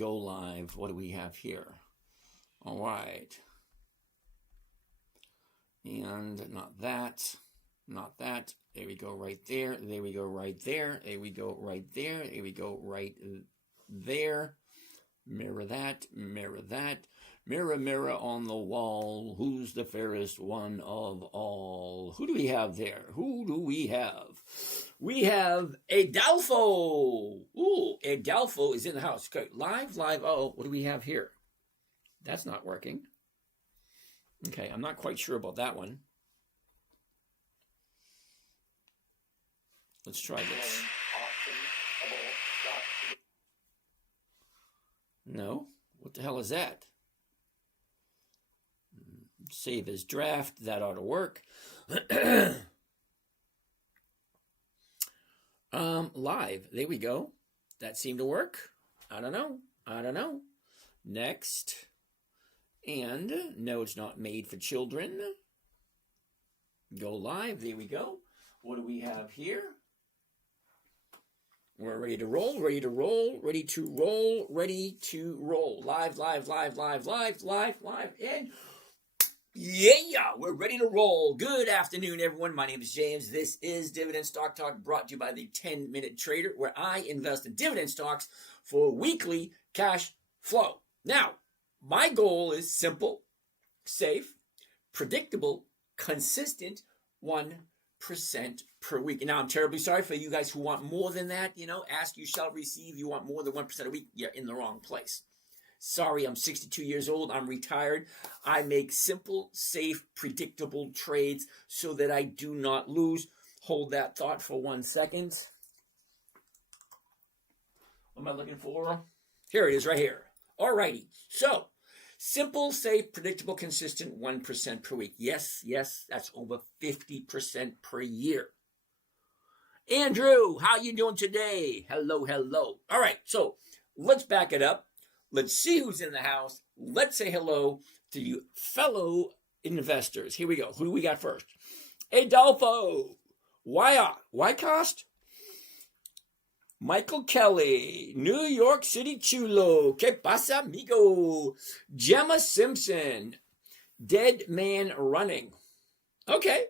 go live. What do we have here? All right. And not that. Not that. There we go right there. There we go right there. There we go right there. There we go right there. Mirror that. Mirror that. Mirror, mirror on the wall. Who's the fairest one of all? Who do we have there? Who do we have? We have Adolfo. Ooh, Adolfo is in the house. Okay, live. Oh, what do we have here? That's not working. Okay, I'm not quite sure about that one. Let's try this. No? What the hell is that? Save as draft. That ought to work. Live. There we go. That seemed to work. I don't know. Next. And no, it's not made for children. Go live. There we go. What do we have here? We're ready to roll. Ready to roll. Live. And yeah, we're ready to roll. Good afternoon, everyone. My name is James. This is Dividend Stock Talk, brought to you by the 10-Minute Trader, where I invest in dividend stocks for weekly cash flow. Now, my goal is simple, safe, predictable, consistent, 1% per week. And now I'm terribly sorry for you guys who want more than that. Ask you shall receive. You want more than 1% a week, you're in the wrong place. Sorry, I'm 62 years old. I'm retired. I make simple, safe, predictable trades so that I do not lose. Hold that thought for 1 second. What am I looking for? Here it is right here. Alrighty. So, simple, safe, predictable, consistent, 1% per week. Yes, that's over 50% per year. Andrew, how you doing today? Hello. All right, so let's back it up. Let's see who's in the house. Let's say hello to you fellow investors. Here we go. Who do we got first? Adolfo. Why cost? Michael Kelly. New York City Chulo. Que pasa, amigo? Gemma Simpson. Dead Man Running. Okay.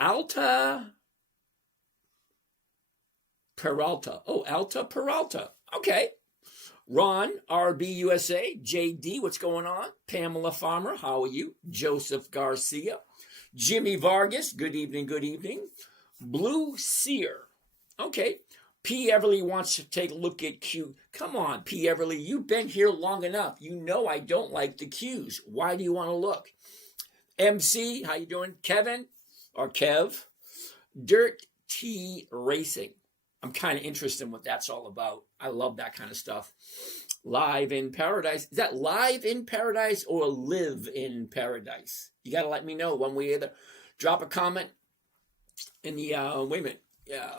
Alta Peralta. Oh, Alta Peralta. Okay. Ron, RB USA, JD, what's going on? Pamela Farmer, how are you? Joseph Garcia, Jimmy Vargas, good evening. Blue Seer, okay. P. Everly wants to take a look at Q. Come on, P. Everly, you've been here long enough. You know I don't like the Qs. Why do you want to look? MC, how you doing? Kevin, or Kev, Dirt T Racing. I'm kind of interested in what that's all about. I love that kind of stuff. Live in Paradise. Is that Live in Paradise or Live in Paradise? You got to let me know one way or the other. Drop a comment in the, wait a minute. Yeah,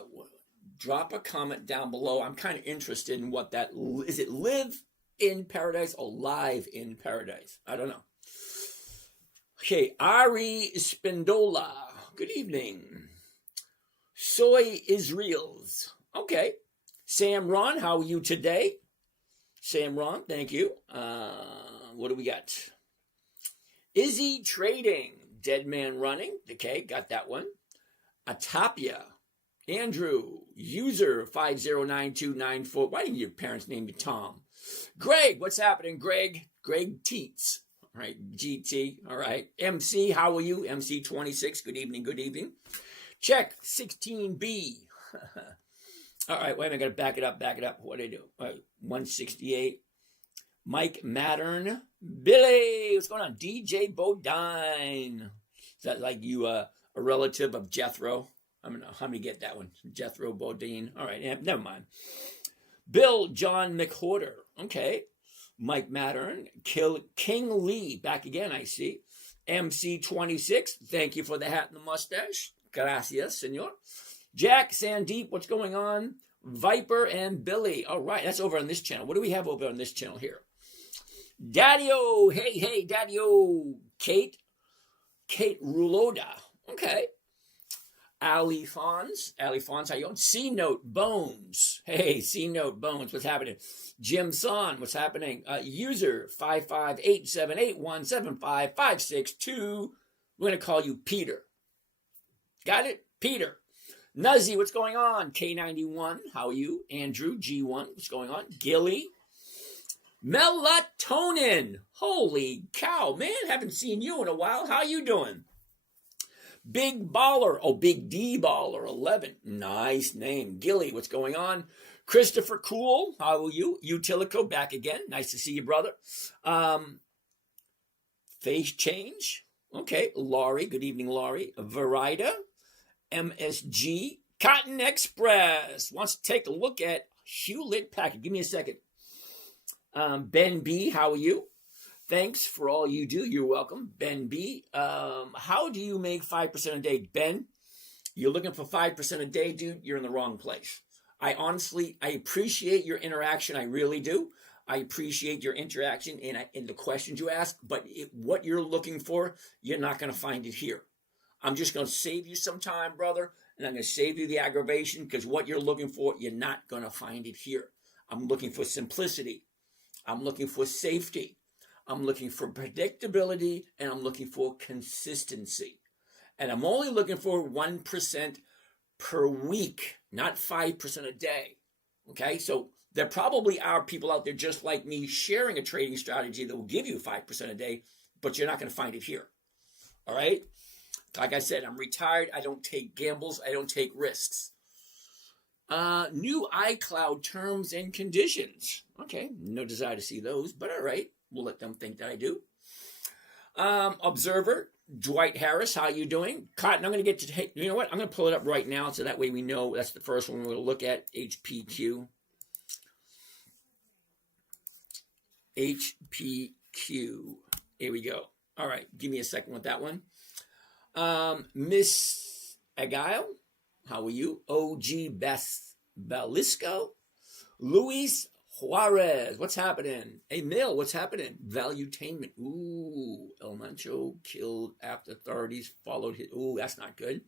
drop a comment down below. I'm kind of interested in what that, is it Live in Paradise or Live in Paradise? I don't know. Okay, Ari Spindola. Good evening. Soy Israels. Okay. Sam Ron, how are you today? Sam Ron, thank you. What do we got? Izzy Trading. Dead Man Running. Okay, got that one. Atapia. Andrew. User 509294. Why didn't your parents name you Tom? Greg, what's happening, Greg? Greg Teets. All right, GT. All right. MC, how are you? MC26. Good evening. Check 16B. All right, wait a minute, I got to back it up. What did I do? All right, 168. Mike Mattern. Billy, what's going on? DJ Bodine. Is that like you, a relative of Jethro? I don't know how many get that one. Jethro Bodine. All right, never mind. Bill John McHorter. Okay. Mike Mattern. King Lee. Back again, I see. MC26. Thank you for the hat and the mustache. Gracias, senor. Jack Sandeep, what's going on? Viper and Billy. All right, that's over on this channel. What do we have over on this channel here? Daddy-O. Hey, Daddy-O. Kate Ruloda. Okay. Ali Fons, how you doing? C-Note Bones. Hey, C-Note Bones, what's happening? Jim Son, what's happening? User 55878175562. We're going to call you Peter. Got it? Peter. Nuzzy, what's going on? K91, how are you? Andrew, G1, what's going on? Gilly. Melatonin. Holy cow, man, haven't seen you in a while. How you doing? Big Baller. Oh, Big D Baller 11. Nice name. Gilly, what's going on? Christopher Cool, how are you? Utilico, back again. Nice to see you, brother. Face Change. Okay. Laurie, good evening, Laurie. Verida. MSG. Cotton Express wants to take a look at Hewlett Packard. Give me a second. Ben B, how are you? Thanks for all you do. You're welcome. Ben B, how do you make 5% a day? Ben, you're looking for 5% a day, dude. You're in the wrong place. I appreciate your interaction. I really do. I appreciate your interaction and the questions you ask, but what you're looking for, you're not going to find it here. I'm just going to save you some time, brother, and I'm going to save you the aggravation because what you're looking for, you're not going to find it here. I'm looking for simplicity. I'm looking for safety. I'm looking for predictability, and I'm looking for consistency. And I'm only looking for 1% per week, not 5% a day. Okay, so there probably are people out there just like me sharing a trading strategy that will give you 5% a day, but you're not going to find it here. All right? Like I said, I'm retired. I don't take gambles. I don't take risks. New iCloud terms and conditions. Okay, no desire to see those, but all right. We'll let them think that I do. Observer, Dwight Harris, how you doing? Cotton, I'm going to get to, hey, you know what? I'm going to pull it up right now so that way we know that's the first one we're going to look at, HPQ. HPQ. Here we go. All right, give me a second with that one. Miss Agile, how are you? OG Balisco. Luis Juarez, what's happening? Hey, Mill, what's happening? Valuetainment. Ooh, El Mancho killed after 30s, followed his. Ooh, that's not good.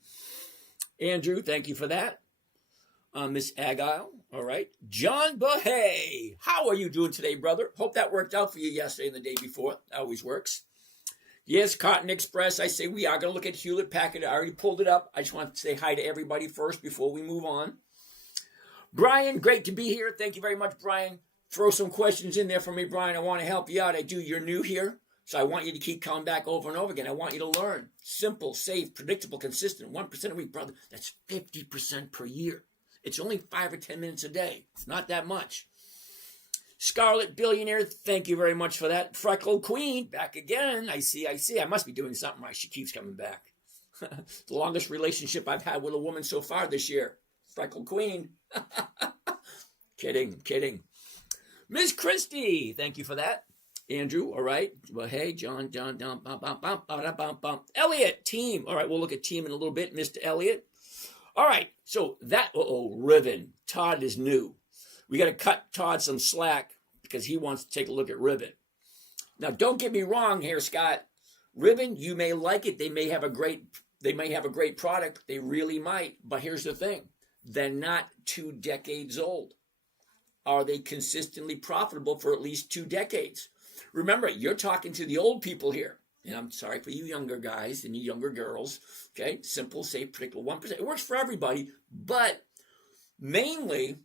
Andrew, thank you for that. Miss Agile, all right. John Bahay, how are you doing today, brother? Hope that worked out for you yesterday and the day before. That always works. Yes, Cotton Express, I say we are going to look at Hewlett Packard. I already pulled it up. I just want to say hi to everybody first before we move on. Brian, great to be here. Thank you very much, Brian. Throw some questions in there for me, Brian. I want to help you out. You're new here, so I want you to keep coming back over and over again. I want you to learn. Simple, safe, predictable, consistent. 1% a week, brother. That's 50% per year. It's only 5 or 10 minutes a day. It's not that much. Scarlet Billionaire, thank you very much for that. Freckle Queen, back again. I see. I must be doing something right. She keeps coming back. The longest relationship I've had with a woman so far this year. Freckle Queen. Kidding. Miss Christie, thank you for that. Andrew, all right. Well, hey, John, Elliot, team. All right, we'll look at team in a little bit, Mr. Elliot. All right, so that, Ribbon. Todd is new. We got to cut Todd some slack because he wants to take a look at Ribbon. Now, don't get me wrong here, Scott. Ribbon, you may like it. They may have a great product. They really might. But here's the thing. They're not 2 decades old. Are they consistently profitable for at least 2 decades? Remember, you're talking to the old people here. And I'm sorry for you younger guys and you younger girls. Okay, simple, safe, predictable, 1%. It works for everybody, but mainly,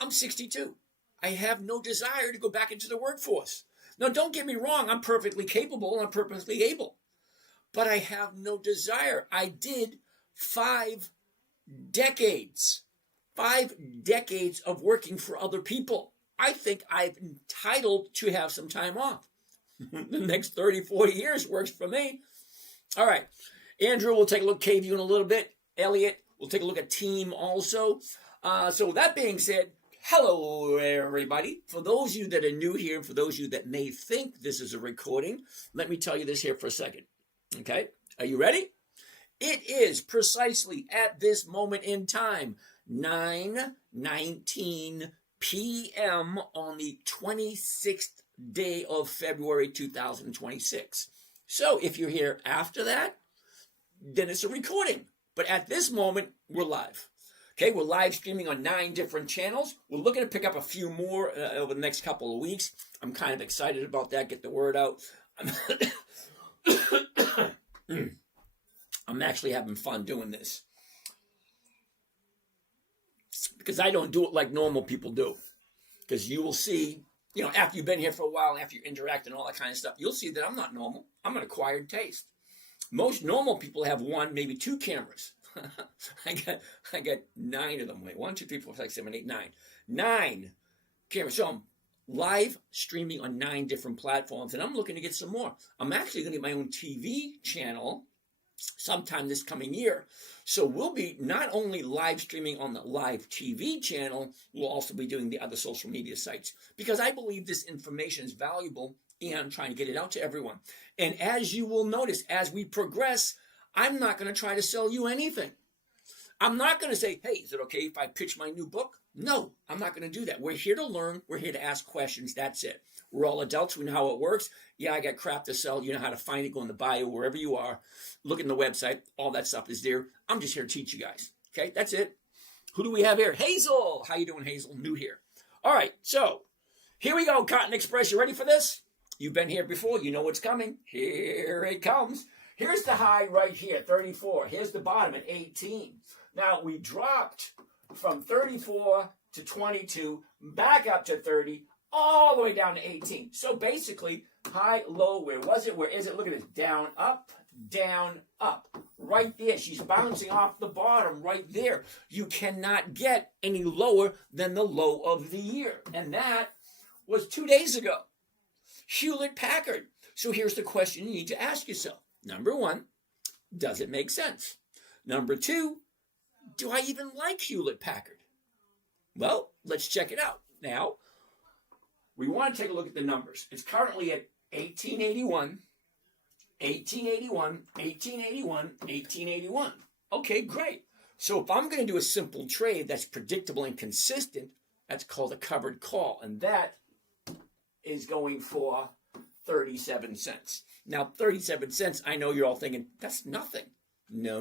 I'm 62. I have no desire to go back into the workforce. Now, don't get me wrong. I'm perfectly capable and I'm perfectly able. But I have no desire. I did 5 decades. 5 decades of working for other people. I think I'm entitled to have some time off. The next 30, 40 years works for me. All right. Andrew, we'll take a look at KView in a little bit. Elliot, we'll take a look at team also. So that being said, hello, everybody. For those of you that are new here and for those of you that may think this is a recording, let me tell you this here for a second. Okay? Are you ready? It is precisely at this moment in time, 9:19 p.m. on the 26th day of February 2026. So if you're here after that, then it's a recording. But at this moment, we're live. Okay, we're live streaming on 9 different channels. We're looking to pick up a few more over the next couple of weeks. I'm kind of excited about that, get the word out. I'm actually having fun doing this. Because I don't do it like normal people do. Because you will see, after you've been here for a while, after you interact and all that kind of stuff, you'll see that I'm not normal. I'm an acquired taste. Most normal people have 1, maybe 2 cameras. I got 9 of them. Wait, 1, 2, 3, 4, 5, 6, 7, 8, 9. 9 cameras. So I'm live streaming on 9 different platforms, and I'm looking to get some more. I'm actually going to get my own TV channel sometime this coming year. So we'll be not only live streaming on the live TV channel, we'll also be doing the other social media sites. Because I believe this information is valuable, and I'm trying to get it out to everyone. And as you will notice, as we progress, I'm not going to try to sell you anything. I'm not going to say, hey, is it okay if I pitch my new book? No, I'm not going to do that. We're here to learn. We're here to ask questions. That's it. We're all adults. We know how it works. Yeah, I got crap to sell. You know how to find it. Go in the bio, wherever you are. Look in the website. All that stuff is there. I'm just here to teach you guys. Okay, that's it. Who do we have here? Hazel. How you doing, Hazel? New here. All right, so here we go, Cotton Express. You ready for this? You've been here before. You know what's coming. Here it comes. Here's the high right here, 34. Here's the bottom at 18. Now, we dropped from 34 to 22, back up to 30, all the way down to 18. So basically, high, low, where was it? Where is it? Look at this. Down, up, right there. She's bouncing off the bottom right there. You cannot get any lower than the low of the year. And that was 2 days ago. Hewlett-Packard. So here's the question you need to ask yourself. Number 1, does it make sense? Number 2, do I even like Hewlett-Packard? Well, let's check it out. Now, we want to take a look at the numbers. It's currently at 1881, 1881, 1881, 1881. Okay, great. So if I'm going to do a simple trade that's predictable and consistent, that's called a covered call. And that is going for 37 cents. Now, 37 cents, I know you're all thinking, that's nothing. No.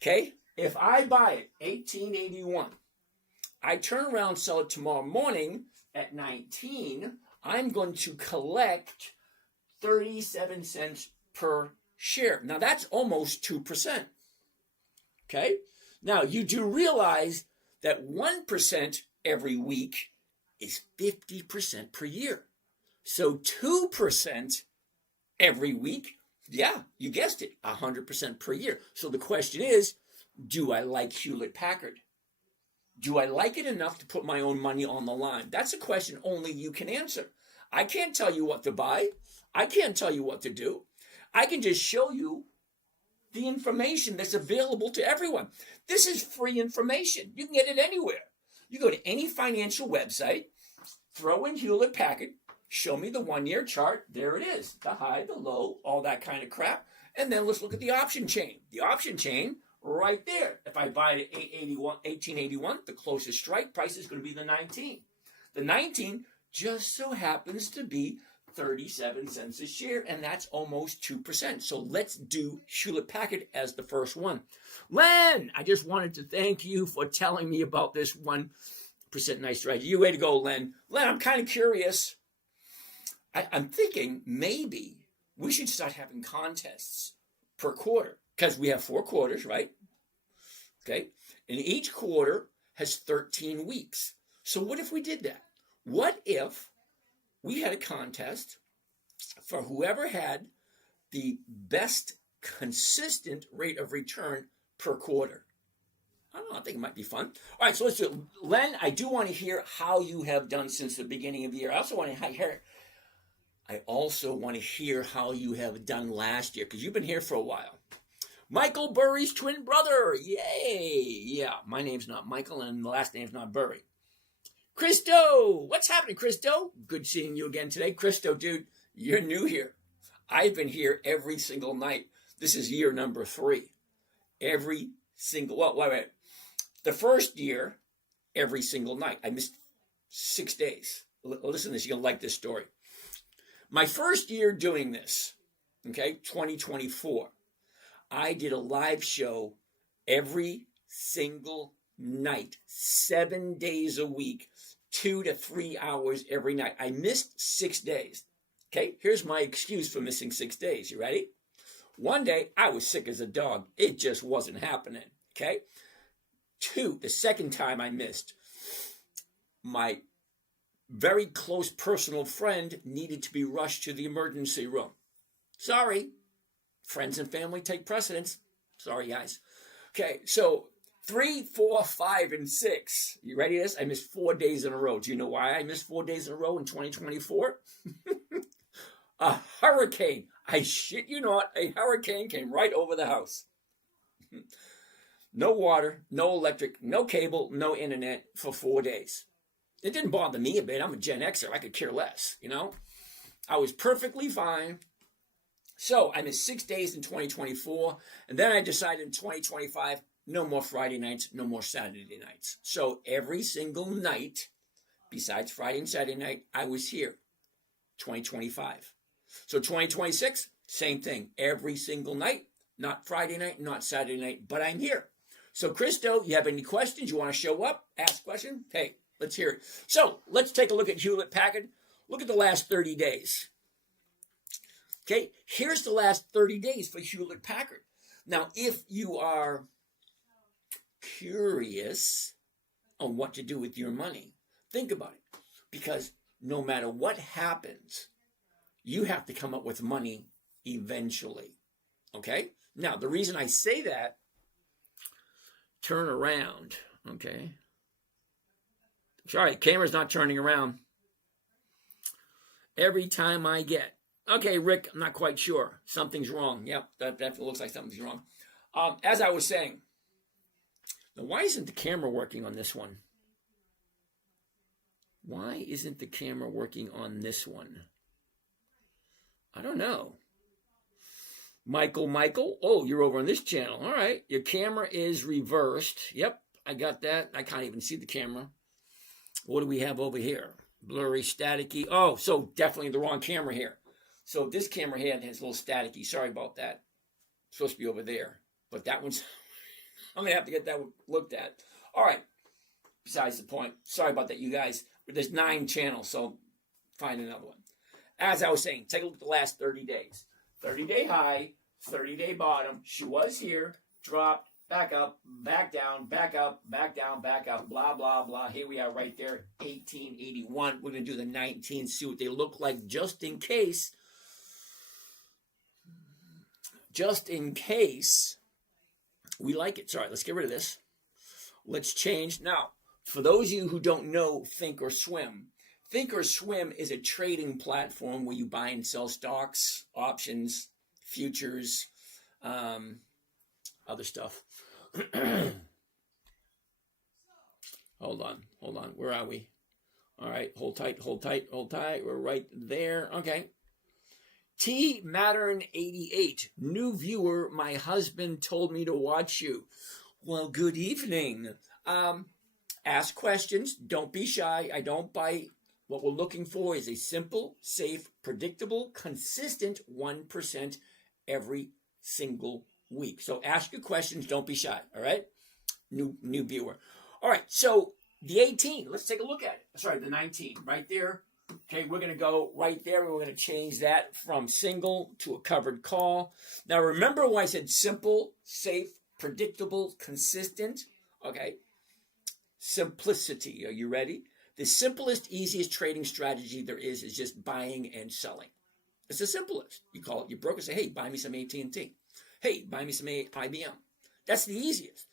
Okay? If I buy it 1881, I turn around, sell it tomorrow morning at 19, I'm going to collect 37 cents per share. Now, that's almost 2%. Okay? Now, you do realize that 1% every week is 50% per year. So 2% every week, yeah, you guessed it, 100% per year. So the question is, do I like Hewlett-Packard? Do I like it enough to put my own money on the line? That's a question only you can answer. I can't tell you what to buy. I can't tell you what to do. I can just show you the information that's available to everyone. This is free information. You can get it anywhere. You go to any financial website, throw in Hewlett-Packard, show me the 1-year chart. There it is. The high, the low, all that kind of crap. And then let's look at the option chain. The option chain right there. If I buy it at 1881, the closest strike price is going to be the 19. The 19 just so happens to be 37 cents a share, and that's almost 2%. So let's do Hewlett-Packard as the first one. Len, I just wanted to thank you for telling me about this 1% nice strategy. You way to go, Len. Len, I'm kind of curious. I'm thinking maybe we should start having contests per quarter, because we have 4 quarters, right? Okay. And each quarter has 13 weeks. So what if we did that? What if we had a contest for whoever had the best consistent rate of return per quarter? I don't know. I think it might be fun. All right, so let's do it. Len, I do want to hear how you have done since the beginning of the year. I also want to hear how you have done last year, because you've been here for a while. Michael Burry's twin brother. Yay. Yeah, my name's not Michael, and the last name's not Burry. Christo, what's happening, Christo? Good seeing you again today. Christo, dude, you're new here. I've been here every single night. This is year number 3. Every single, wait. The first year, every single night. I missed 6 days. Listen to this. You're going to like this story. My first year doing this, okay, 2024, I did a live show every single night, 7 days a week, 2 to 3 hours every night. I missed 6 days. Okay, here's my excuse for missing 6 days. You ready? One day, I was sick as a dog. It just wasn't happening. Okay? 2, the second time I missed, my very close personal friend needed to be rushed to the emergency room. Sorry. Friends and family take precedence. Sorry, guys. Okay, so 3, 4, 5, and 6. You ready for this? I missed 4 days in a row. Do you know why I missed 4 days in a row in 2024? A hurricane. I shit you not, a hurricane came right over the house. No water, no electric, no cable, no internet for 4 days. It didn't bother me a bit. I'm a Gen Xer. I could care less, you know? I was perfectly fine. So I missed 6 days in 2024. And then I decided in 2025, no more Friday nights, no more Saturday nights. So every single night, besides Friday and Saturday night, I was here. 2025. So 2026, same thing. Every single night, not Friday night, not Saturday night, but I'm here. So Christo, you have any questions? You want to show up? Ask a question? Hey, let's hear it. So let's take a look at Hewlett-Packard. Look at the last 30 days. Okay, here's the last 30 days for Hewlett-Packard. Now, if you are curious on what to do with your money, think about it. Because no matter what happens, you have to come up with money eventually. Okay? Now, the reason I say that, turn around. Okay? Sorry, camera's not turning around. Every time I get, okay, Rick, I'm not quite sure. Something's wrong. Yep, that looks like something's wrong. As I was saying, now why isn't the camera working on this one? Why isn't the camera working on this one? I don't know. Michael. Oh, you're over on this channel. All right. Your camera is reversed. Yep, I got that. I can't even see the camera. What do we have over here? Blurry, staticky. Oh, so definitely the wrong camera here. So this camera here has a little staticky. Sorry about that. It's supposed to be over there. But that one's... I'm going to have to get that looked at. All right. Besides the point. Sorry about that, you guys. There's 9 channels, so find another one. As I was saying, take a look at the last 30 days. 30-day high, 30-day bottom. She was here, dropped, back up, back down, back up, back down, back up, blah, blah, blah. Here we are right there, 1881. We're going to do the 19, see what they look like just in case. Just in case we like it. Sorry, let's get rid of this. Let's change. Now, for those of you who don't know Thinkorswim, Thinkorswim is a trading platform where you buy and sell stocks, options, futures, other stuff. Hold on. Where are we? All right, hold tight. We're right there. Okay. T Mattern 88, new viewer. My husband told me to watch you. Well, good evening. Ask questions. Don't be shy. I don't bite. What we're looking for is a simple, safe, predictable, consistent 1% every single week. So ask your questions. Don't be shy. All right? New viewer. All right. So the 18, let's take a look at it. Sorry, the 19 right there. Okay, we're going to go right there. We're going to change that from single to a covered call. Now, remember when I said simple, safe, predictable, consistent? Okay. Simplicity. Are you ready? The simplest, easiest trading strategy there is just buying and selling. It's the simplest. You call it your broker, say, hey, buy me some AT&T. Hey, buy me some IBM. That's the easiest.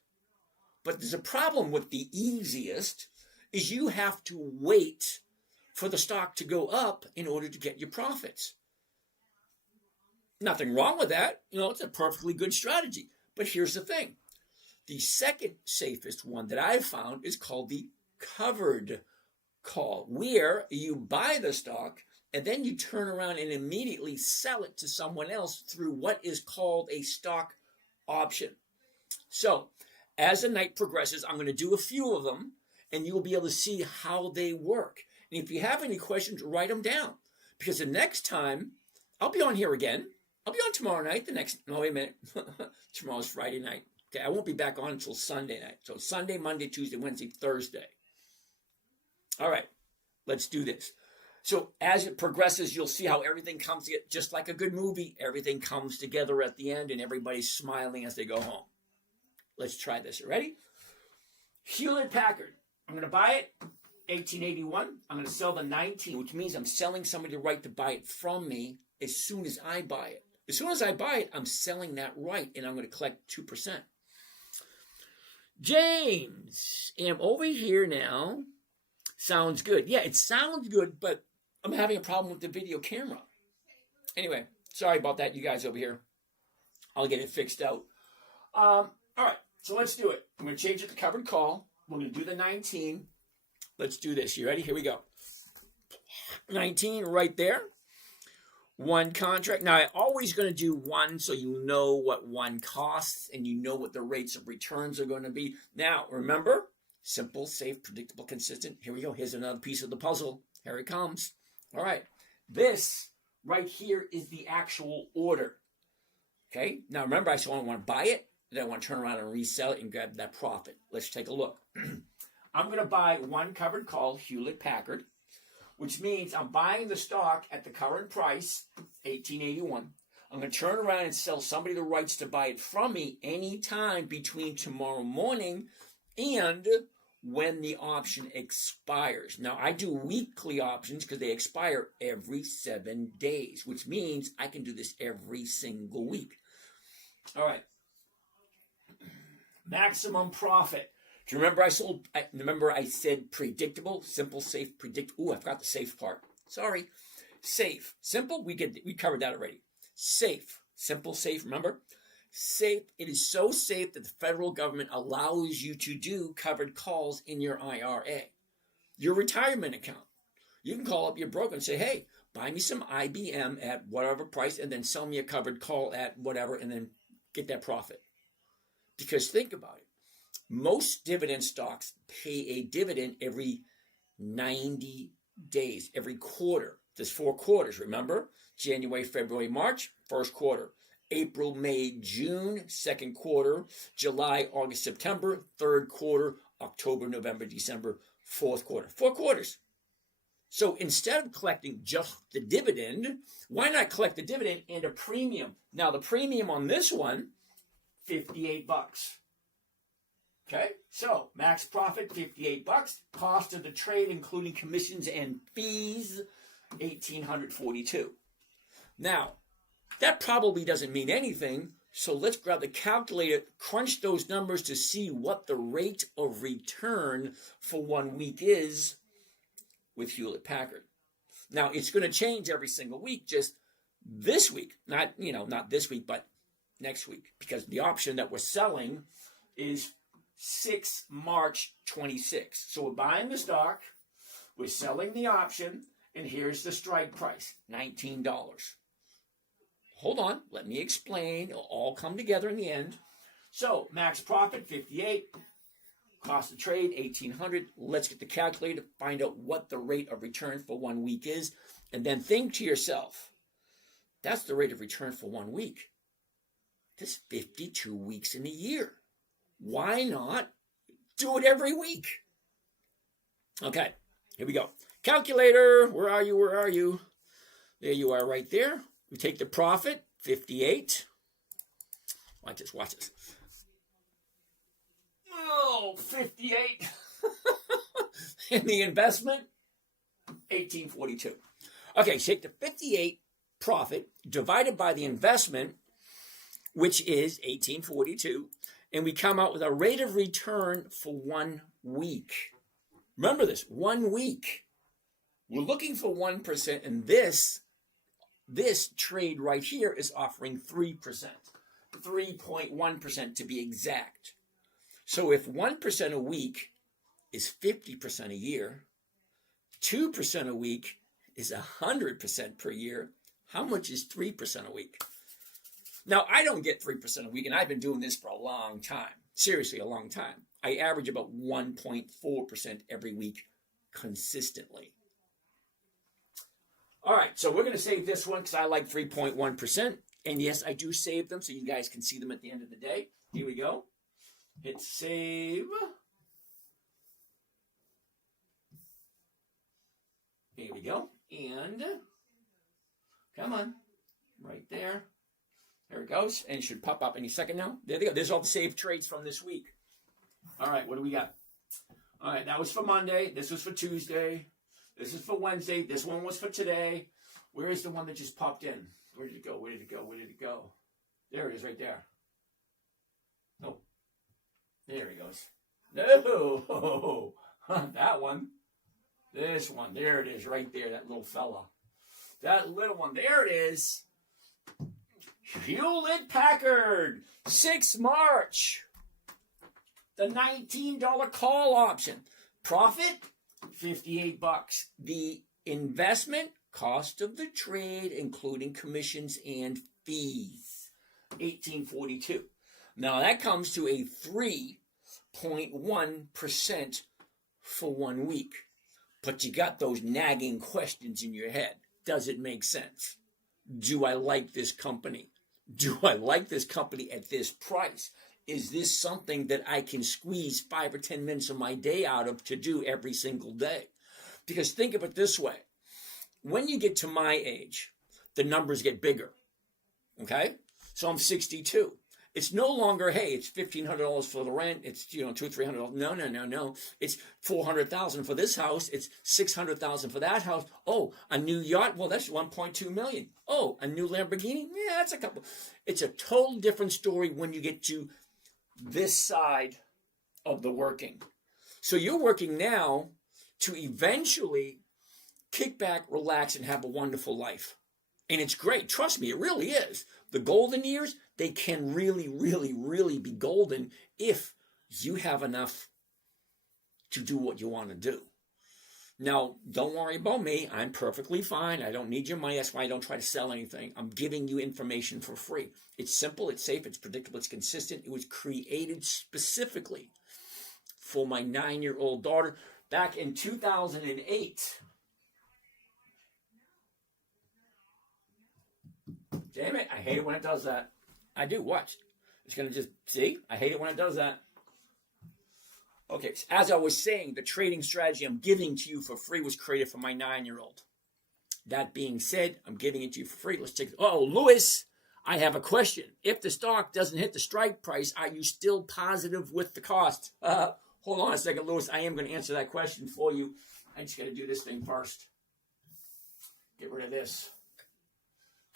But there's a problem with the easiest is you have to wait for the stock to go up in order to get your profits. Nothing wrong with that. It's a perfectly good strategy. But here's the thing. The second safest one that I've found is called the covered call, where you buy the stock and then you turn around and immediately sell it to someone else through what is called a stock option. So as the night progresses, I'm going to do a few of them and you'll be able to see how they work. And if you have any questions, write them down. Because the next time, I'll be on here again. I'll be on tomorrow night. No, wait a minute. Tomorrow's Friday night. Okay, I won't be back on until Sunday night. So Sunday, Monday, Tuesday, Wednesday, Thursday. All right, let's do this. So as it progresses, you'll see how everything comes together. Just like a good movie, everything comes together at the end and everybody's smiling as they go home. Let's try this. Ready? Hewlett-Packard. I'm going to buy it, 1881. I'm going to sell the 19, which means I'm selling somebody the right to buy it from me as soon as I buy it. As soon as I buy it, I'm selling that right, and I'm going to collect 2%. James, I'm over here now. Sounds good. Yeah, it sounds good, but I'm having a problem with the video camera. Anyway, sorry about that, you guys over here. I'll get it fixed out. All right, so let's do it. I'm going to change it to covered call. We're going to do the 19. Let's do this. You ready? Here we go. 19 right there. One contract. Now, I'm always going to do one so you know what one costs and you know what the rates of returns are going to be. Now, remember, simple, safe, predictable, consistent. Here we go. Here's another piece of the puzzle. Here it comes. All right. This right here is the actual order. Okay. Now, remember, I said I want to buy it. Then I want to turn around and resell it and grab that profit. Let's take a look. I'm going to buy one covered call, Hewlett-Packard, which means I'm buying the stock at the current price, 1881. I'm going to turn around and sell somebody the rights to buy it from me anytime between tomorrow morning and when the option expires. Now, I do weekly options because they expire every 7 days, which means I can do this every single week. All right. Maximum profit. Do you remember I said predictable, simple, safe, predictable? Ooh, I forgot the safe part. Sorry. Safe. Simple, we covered that already. Safe. Simple, safe, remember? Safe. It is so safe that the federal government allows you to do covered calls in your IRA. Your retirement account. You can call up your broker and say, hey, buy me some IBM at whatever price and then sell me a covered call at whatever and then get that profit. Because think about it. Most dividend stocks pay a dividend every 90 days, every quarter. There's 4 quarters, remember? January, February, March, first quarter. April, May, June, second quarter. July, August, September, third quarter. October, November, December, fourth quarter. 4 quarters. So instead of collecting just the dividend, why not collect the dividend and a premium? Now, the premium on this one, $58. Okay, so max profit, $58. Cost of the trade, including commissions and fees, $1,842. Now, that probably doesn't mean anything, so let's grab the calculator, crunch those numbers to see what the rate of return for 1 week is with Hewlett-Packard. Now, it's going to change every single week, just this week, not this week, but next week, because the option that we're selling is 6 March 26. So we're buying the stock, we're selling the option, and here's the strike price, $19. Hold on, let me explain. It'll all come together in the end. So max profit, 58. Cost of trade, 1,800. Let's get the calculator, find out what the rate of return for 1 week is, and then think to yourself, that's the rate of return for 1 week. There's 52 weeks in a year. Why not do it every week? Okay, here we go. Calculator, where are you? Where are you? There you are right there. We take the profit, 58. Watch this, watch this. Oh, 58. And the investment, 1,842. Okay, so take the 58 profit divided by the investment, which is 1,842, and we come out with a rate of return for 1 week. Remember this, 1 week. We're looking for 1%, and this trade right here is offering 3%, 3.1% to be exact. So if 1% a week is 50% a year, 2% a week is 100% per year, how much is 3% a week? Now, I don't get 3% a week, and I've been doing this for a long time. Seriously, a long time. I average about 1.4% every week consistently. All right, so we're going to save this one because I like 3.1%. And yes, I do save them so you guys can see them at the end of the day. Here we go. Hit save. Here we go. And come on. Right there. There it goes. And it should pop up any second now. There they go. There's all the saved trades from this week. All right, what do we got? All right, that was for Monday. This was for Tuesday. This is for Wednesday. This one was for today. Where is the one that just popped in? Where did it go? Where did it go? Where did it go? There it is right there. Oh, there he goes. No, that one. This one. There it is right there, that little fella. That little one. There it is. Hewlett Packard. 6 March. The $19 call option. Profit, $58. The investment, cost of the trade, including commissions and fees, $18.42. Now that comes to a 3.1% for 1 week. But you got those nagging questions in your head. Does it make sense? Do I like this company? Do I like this company at this price? Is this something that I can squeeze 5 or 10 minutes of my day out of to do every single day? Because think of it this way. When you get to my age, the numbers get bigger. Okay? So I'm 62. It's no longer, hey, it's $1,500 for the rent. It's, $200, $300. No. It's $400,000 for this house. It's $600,000 for that house. Oh, a new yacht. Well, that's $1.2 million. Oh, a new Lamborghini. Yeah, that's a couple. It's a total different story when you get to this side of the working. So you're working now to eventually kick back, relax, and have a wonderful life. And it's great. Trust me, it really is. The golden years, they can really, really, really be golden if you have enough to do what you want to do. Now, don't worry about me. I'm perfectly fine. I don't need your money. That's why I don't try to sell anything. I'm giving you information for free. It's simple, it's safe, it's predictable, it's consistent. It was created specifically for my 9-year-old daughter back in 2008. Damn it, I hate it when it does that. I do, watch. It's going to just, see? I hate it when it does that. Okay, so as I was saying, the trading strategy I'm giving to you for free was created for my 9-year-old. That being said, I'm giving it to you for free. Let's check. Oh, Louis, I have a question. If the stock doesn't hit the strike price, are you still positive with the cost? Hold on a second, Louis. I am going to answer that question for you. I just got to do this thing first. Get rid of this.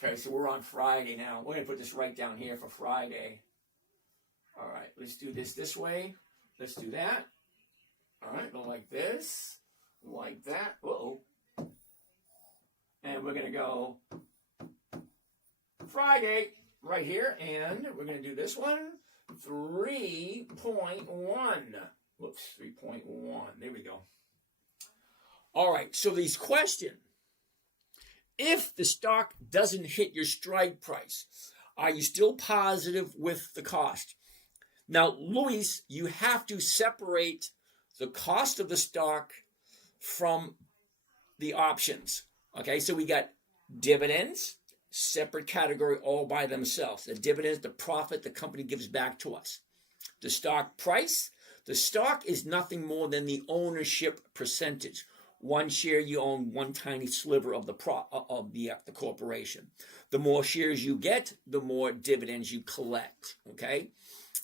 Okay, so we're on Friday now. We're going to put this right down here for Friday. All right, let's do this way. Let's do that. All right, go like this, like that. Uh-oh. And we're going to go Friday right here, and we're going to do this one, 3.1. Whoops, 3.1. There we go. All right, so these questions. If the stock doesn't hit your strike price, are you still positive with the cost? Now, Luis, you have to separate the cost of the stock from the options. Okay, so we got dividends, separate category all by themselves. The dividends, the profit the company gives back to us. The stock price, the stock is nothing more than the ownership percentage. One share, you own one tiny sliver of the corporation. The more shares you get, the more dividends you collect. Okay,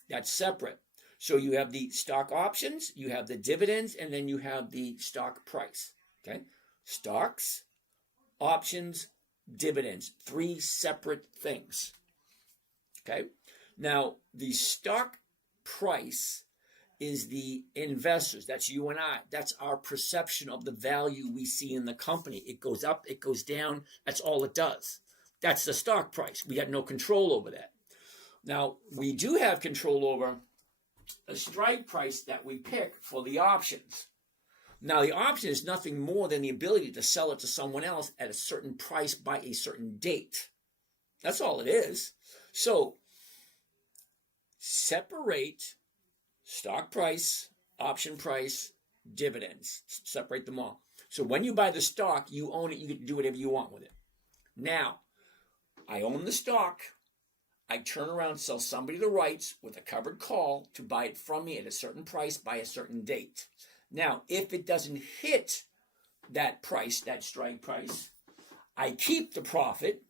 that's separate. So you have the stock options, you have the dividends, and then you have the stock price. Okay, stocks, options, dividends, 3 separate things. Okay, now the stock price is the investors. That's you and I. That's our perception of the value we see in the company. It goes up, it goes down. That's all it does. That's the stock price. We got no control over that. Now, we do have control over a strike price that we pick for the options. Now, the option is nothing more than the ability to sell it to someone else at a certain price by a certain date. That's all it is. So, separate stock price, option price, dividends. Separate them all. So when you buy the stock, you own it. You get to do whatever you want with it. Now, I own the stock. I turn around, sell somebody the rights with a covered call to buy it from me at a certain price by a certain date. Now, if it doesn't hit that price, that strike price, I keep the profit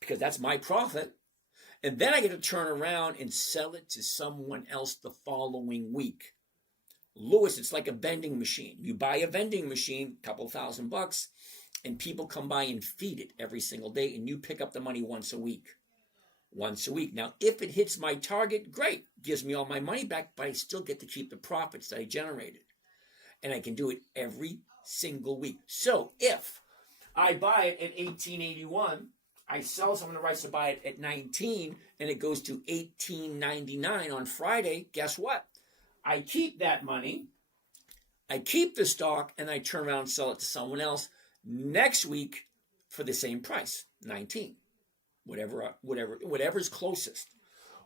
because that's my profit. And then I get to turn around and sell it to someone else the following week. Lewis, it's like a vending machine. You buy a vending machine, a couple $1,000, and people come by and feed it every single day, and you pick up the money once a week. Once a week. Now, if it hits my target, great. Gives me all my money back, but I still get to keep the profits that I generated. And I can do it every single week. So if I buy it at $18.81, I sell someone the rights to buy it at $19, and it goes to $18.99 on Friday, guess what? I keep that money, I keep the stock, and I turn around and sell it to someone else next week for the same price, 19. Whatever's closest.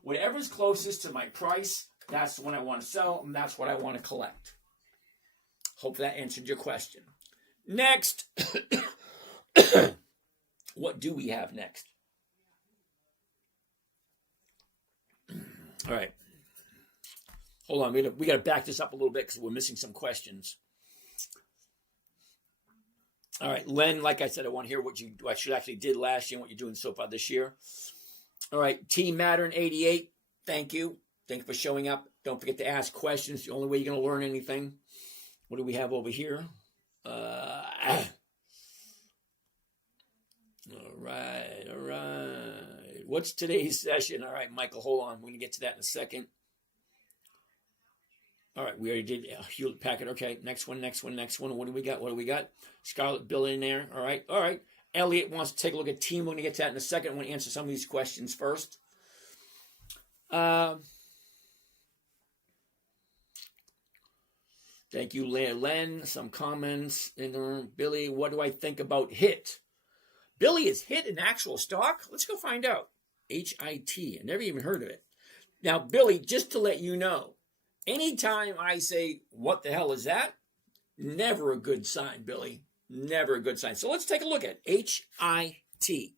Whatever's closest to my price, that's the one I want to sell, and that's what I want to collect. Hope that answered your question. Next. What do we have next? All right. Hold on. We got to back this up a little bit because we're missing some questions. All right, Len, like I said, I want to hear what you actually did last year and what you're doing so far this year. All right, Team Mattern 88, thank you. Thank you for showing up. Don't forget to ask questions. The only way you're going to learn anything. What do we have over here? All right. What's today's session? All right, Michael, hold on. We're going to get to that in a second. All right, we already did Hewlett Packard. Okay, next one. What do we got? Scarlet Billionaire. All right. Elliot wants to take a look at team. We're going to get to that in a second. I want to answer some of these questions first. Thank you, Len. Some comments in there. Billy, what do I think about HIT? Billy, is HIT an actual stock? Let's go find out. HIT. I never even heard of it. Now, Billy, just to let you know, anytime I say, what the hell is that? Never a good sign, Billy. Never a good sign. So let's take a look at HIT.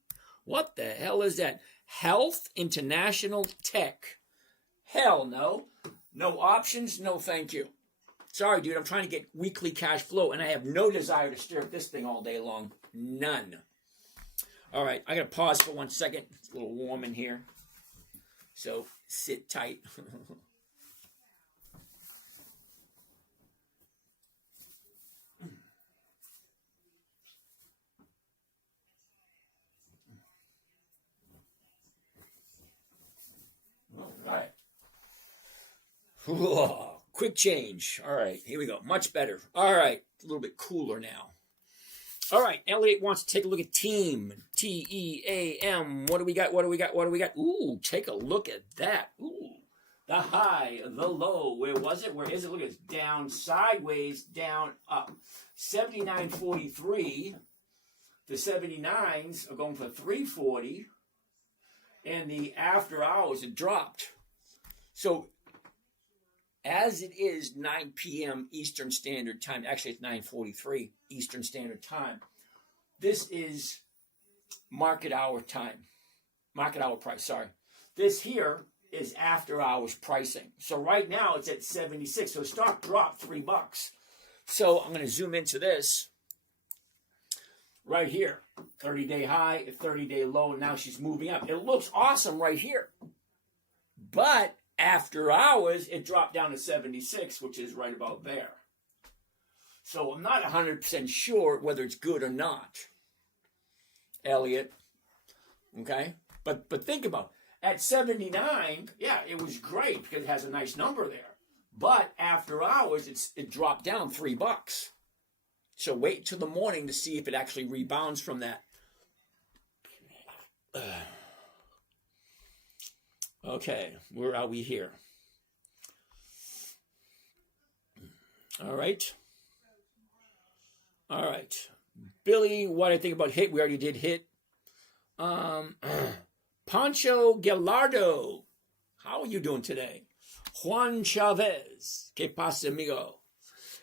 What the hell is that? Health International Tech. Hell no. No options, no thank you. Sorry, dude, I'm trying to get weekly cash flow, and I have no desire to stare at this thing all day long. None. All right, I got to pause for 1 second. It's a little warm in here. So sit tight. Whoa, quick change. All right, here we go. Much better. All right, a little bit cooler now. All right, Elliot wants to take a look at team. TEAM. What do we got? Ooh, take a look at that. Ooh, the high, the low. Where was it? Where is it? Look at it. Down, sideways, down, up. 79.43. The 79s are going for 340. And the after hours, it dropped. So, as it is 9 p.m. Eastern Standard Time, actually it's 9:43 Eastern Standard Time, this is market hour time. Market hour price, sorry. This here is after hours pricing. So right now it's at 76. So the stock dropped $3. So I'm going to zoom into this right here. 30-day high, 30-day low, and now she's moving up. It looks awesome right here. But after hours, it dropped down to 76, which is right about there. So I'm not 100% sure whether it's good or not, Elliot. Okay? But think about it. At 79, yeah, it was great because it has a nice number there. But after hours, it dropped down $3. So wait till the morning to see if it actually rebounds from that. Okay, where are we here? All right. Billy, what do I think about HIT? We already did HIT. Pancho Gallardo, how are you doing today? Juan Chavez, ¿qué pasa, amigo?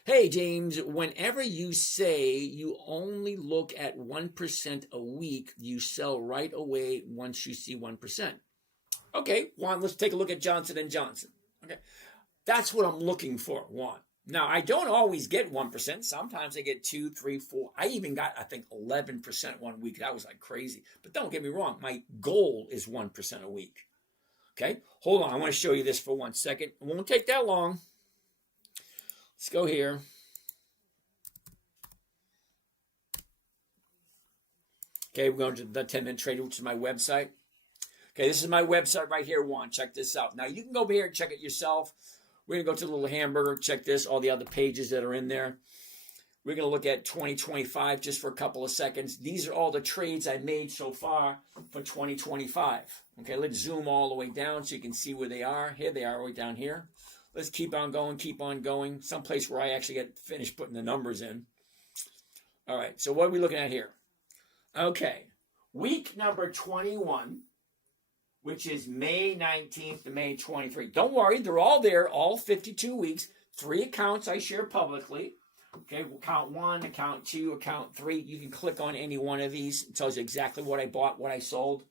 Hey, James, whenever you say you only look at 1% a week, you sell right away once you see 1%. Okay, Juan, let's take a look at Johnson & Johnson. Okay, that's what I'm looking for, Juan. Now, I don't always get 1%. Sometimes I get 2, 3, 4. I even got, I think, 11% one week. That was like crazy. But don't get me wrong. My goal is 1% a week. Okay, hold on. I want to show you this for 1 second. It won't take that long. Let's go here. Okay, we're going to the 10-minute trader, which is my website. Okay, this is my website right here, Juan. Check this out. Now, you can go over here and check it yourself. We're going to go to the little hamburger, check this, all the other pages that are in there. We're going to look at 2025 just for a couple of seconds. These are all the trades I made so far for 2025. Okay, let's zoom all the way down so you can see where they are. Here they are right down here. Let's keep on going. Someplace where I actually get finished putting the numbers in. All right, so what are we looking at here? Okay, week number 21, which is May 19th to May 23. Don't worry, they're all there, all 52 weeks. 3 accounts I share publicly. Okay, account 1, account 2, account 3. You can click on any one of these. It tells you exactly what I bought, what I sold.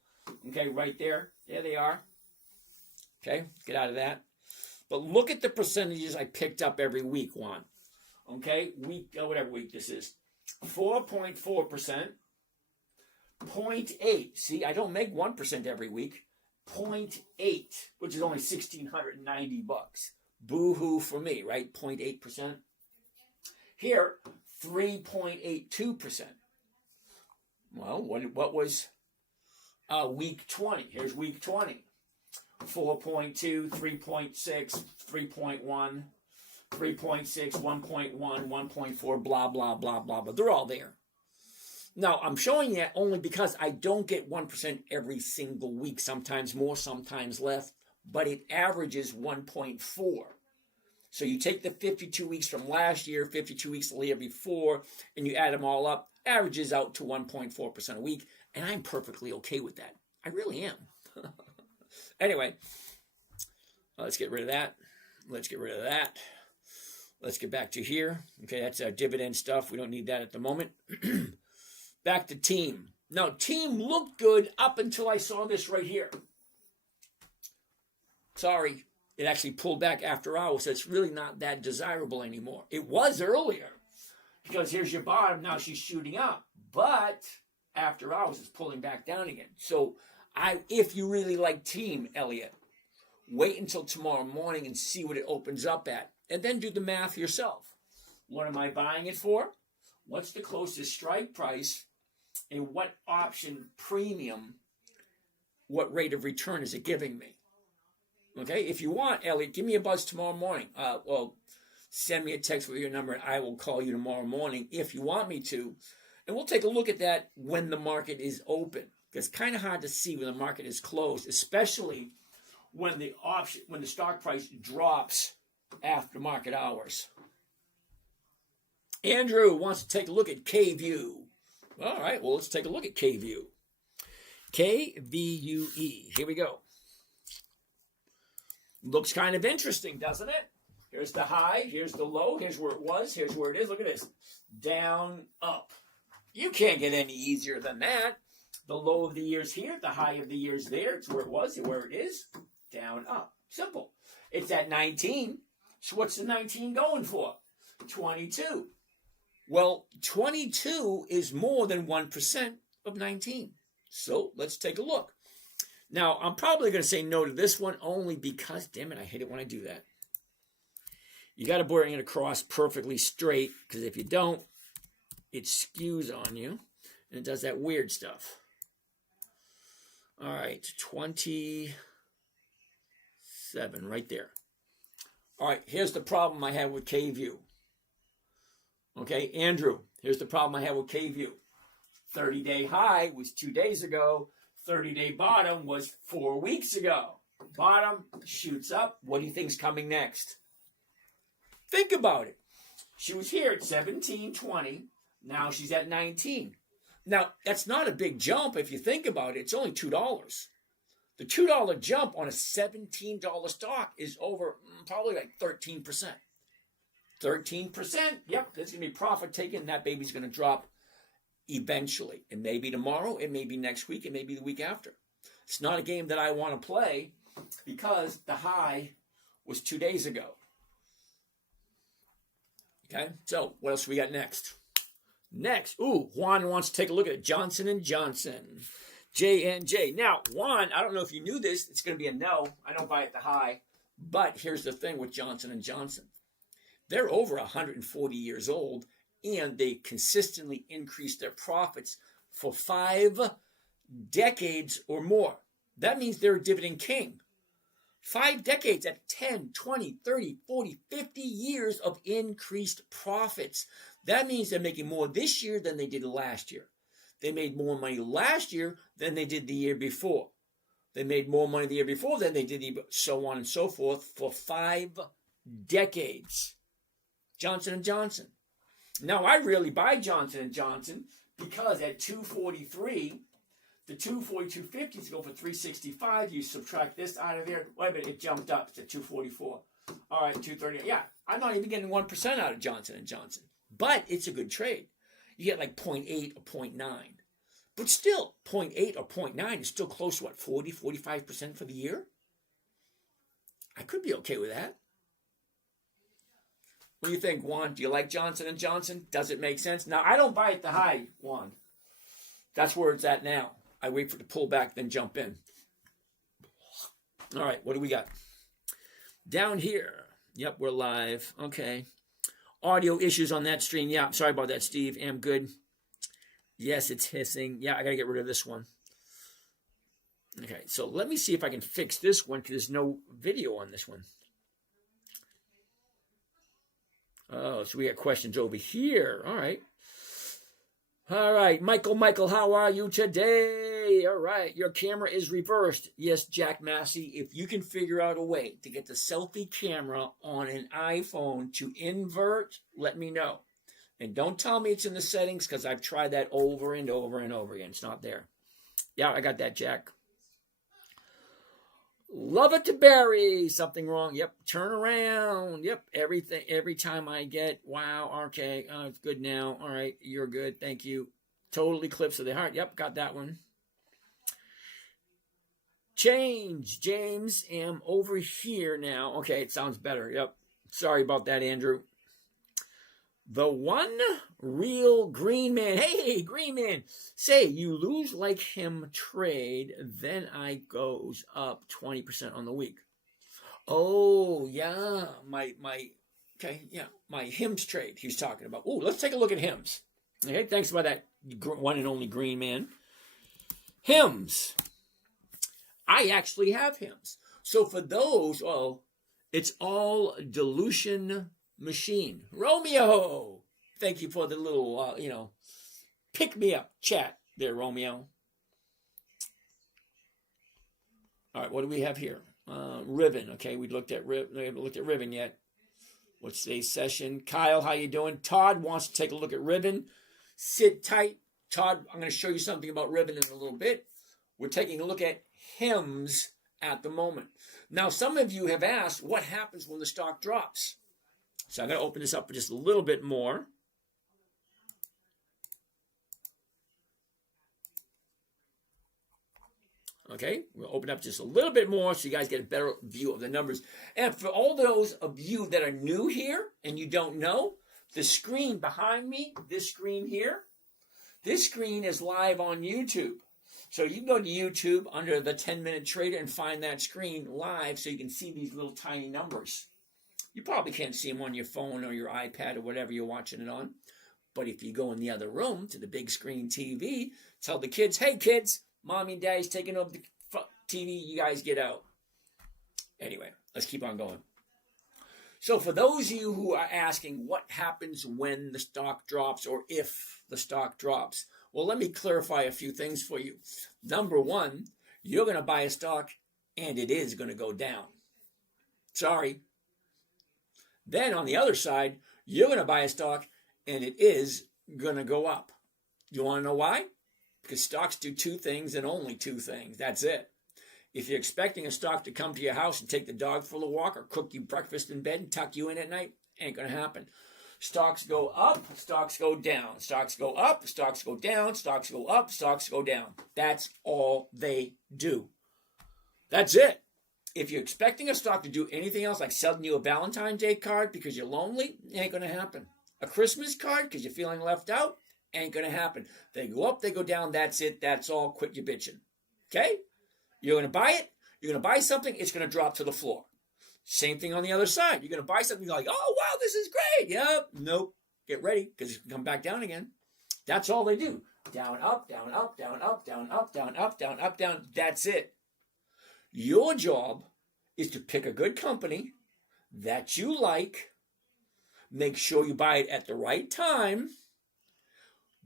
Okay, right there. There they are. Okay, get out of that. But look at the percentages I picked up every week, Juan. Okay, whatever week this is. 4.4%. 0.8. See, I don't make 1% every week. 0.8, which is only $1,690. Boo-hoo for me, right? 0.8%. Here, 3.82%. Well, what was week 20? Here's week 20. 4.2, 3.6, 3.1, 3.6, 1.1, 1.4, blah, blah, blah, blah, blah. They're all there. Now, I'm showing that only because I don't get 1% every single week, sometimes more, sometimes less, but it averages 1.4. So you take the 52 weeks from last year, 52 weeks the year before, and you add them all up, averages out to 1.4% a week, and I'm perfectly okay with that. I really am. Anyway, let's get rid of that. Let's get rid of that. Let's get back to here. Okay, that's our dividend stuff. We don't need that at the moment. Back to team. Now, team looked good up until I saw this right here. Sorry, it actually pulled back after hours, so it's really not that desirable anymore. It was earlier, because here's your bottom. Now she's shooting up. But after hours, it's pulling back down again. So if you really like team, Elliot, wait until tomorrow morning and see what it opens up at. And then do the math yourself. What am I buying it for? What's the closest strike price? And what option premium, what rate of return is it giving me? Okay, if you want, Elliot, give me a buzz tomorrow morning. Send me a text with your number and I will call you tomorrow morning if you want me to. And we'll take a look at that when the market is open. It's kind of hard to see when the market is closed, especially when the stock price drops after market hours. Andrew wants to take a look at K-View. All right, well, let's take a look at K-View. K-V-U-E. Here we go. Looks kind of interesting, doesn't it? Here's the high, here's the low, here's where it was, here's where it is. Look at this. Down, up. You can't get any easier than that. The low of the year's here, the high of the year's there. It's where it was, where it is. Down, up. Simple. It's at 19. So what's the 19 going for? 22. Well, 22 is more than 1% of 19. So let's take a look. Now, I'm probably going to say no to this one only because, damn it, I hate it when I do that. You got to bring it across perfectly straight, because if you don't, it skews on you, and it does that weird stuff. All right, 27, right there. All right, here's the problem I have with K-View. Okay, Andrew, here's the problem I have with K-View. 30-day high was 2 days ago. 30-day bottom was 4 weeks ago. Bottom shoots up. What do you think's coming next? Think about it. She was here at 17.20. Now she's at 19. Now, that's not a big jump if you think about it. It's only $2. The $2 jump on a $17 stock is over probably like 13%. 13%. Yep, there's going to be profit taken. That baby's going to drop eventually. It may be tomorrow. It may be next week. It may be the week after. It's not a game that I want to play because the high was 2 days ago. Okay, so what else we got next? Juan wants to take a look at Johnson & Johnson. J&J. Now, Juan, I don't know if you knew this. It's going to be a no. I don't buy at the high. But here's the thing with Johnson & Johnson. They're over 140 years old, and they consistently increase their profits for 5 decades or more. That means they're a dividend king. 5 decades at 10, 20, 30, 40, 50 years of increased profits. That means they're making more this year than they did last year. They made more money last year than they did the year before. They made more money the year before than they did so on and so forth for 5 decades. Johnson & Johnson. Now, I really buy Johnson & Johnson because at 243, the 242.50s go for 365. You subtract this out of there. Wait a minute, it jumped up to 244. All right, 230. Yeah, I'm not even getting 1% out of Johnson & Johnson. But it's a good trade. You get like 0.8 or 0.9. But still, 0.8 or 0.9 is still close to what, 40, 45% for the year? I could be okay with that. What do you think, Juan? Do you like Johnson & Johnson? Does it make sense? Now, I don't buy at the high, Juan. That's where it's at now. I wait for it to pull back, then jump in. All right, what do we got? Down here. Yep, we're live. Okay. Audio issues on that stream. Yeah, sorry about that, Steve. Am good. Yes, it's hissing. Yeah, I got to get rid of this one. Okay, so let me see if I can fix this one because there's no video on this one. Oh, so we got questions over here. All right. All right, Michael, how are you today? All right, your camera is reversed. Yes, Jack Massey, if you can figure out a way to get the selfie camera on an iPhone to invert, let me know. And don't tell me it's in the settings because I've tried that over and over and over again. It's not there. Yeah, I got that, Jack. Love it to Barry. Something wrong. Yep. Turn around. Yep. Everything. Every time I get, wow. Okay. It's good now. All right. You're good. Thank you. Total eclipse of the heart. Yep. Got that one. Change. James. Am over here now. Okay. It sounds better. Yep. Sorry about that, Andrew. The one real green man. Hey, green man. Say, you lose like him trade, then I goes up 20% on the week. Oh, yeah. My HIMS trade he was talking about. Oh, let's take a look at HIMS. Okay, thanks about that one and only green man. HIMS. I actually have HIMS. So for those, it's all dilution machine. Romeo, thank you for the little, pick me up chat there, Romeo. All right, what do we have here? Ribbon. Okay, we haven't looked at Ribbon yet. What's today's session? Kyle, how you doing? Todd wants to take a look at Ribbon. Sit tight, Todd. I'm going to show you something about Ribbon in a little bit. We're taking a look at HIMS at the moment. Now, some of you have asked what happens when the stock drops. So I'm going to open this up just a little bit more. Okay, we'll open up just a little bit more so you guys get a better view of the numbers. And for all those of you that are new here and you don't know, the screen behind me, this screen here, this screen is live on YouTube. So you can go to YouTube under the 10-Minute Trader and find that screen live so you can see these little tiny numbers. You probably can't see them on your phone or your iPad or whatever you're watching it on. But if you go in the other room to the big screen TV, tell the kids, hey kids, mommy and daddy's taking over the TV, you guys get out. Anyway, let's keep on going. So for those of you who are asking what happens when the stock drops or if the stock drops, well, let me clarify a few things for you. Number one, you're going to buy a stock and it is going to go down. Sorry. Then on the other side, you're going to buy a stock and it is going to go up. You want to know why? Because stocks do two things and only two things. That's it. If you're expecting a stock to come to your house and take the dog for a walk or cook you breakfast in bed and tuck you in at night, Ain't going to happen. Stocks go up, stocks go down. Stocks go up, stocks go down. Stocks go up, stocks go down. That's all they do. That's it. If you're expecting a stock to do anything else, like selling you a Valentine's Day card because you're lonely, ain't going to happen. A Christmas card because you're feeling left out, ain't going to happen. They go up, they go down, that's it, that's all, quit your bitching. Okay? You're going to buy it, you're going to buy something, it's going to drop to the floor. Same thing on the other side. You're going to buy something, you're like, oh, wow, this is great. Yep. Nope. Get ready, because it's going to come back down again. That's all they do. Down, up, down, up, down, up, down, up, down, up, down, up, down. That's it. Your job is to pick a good company that you like. Make sure you buy it at the right time.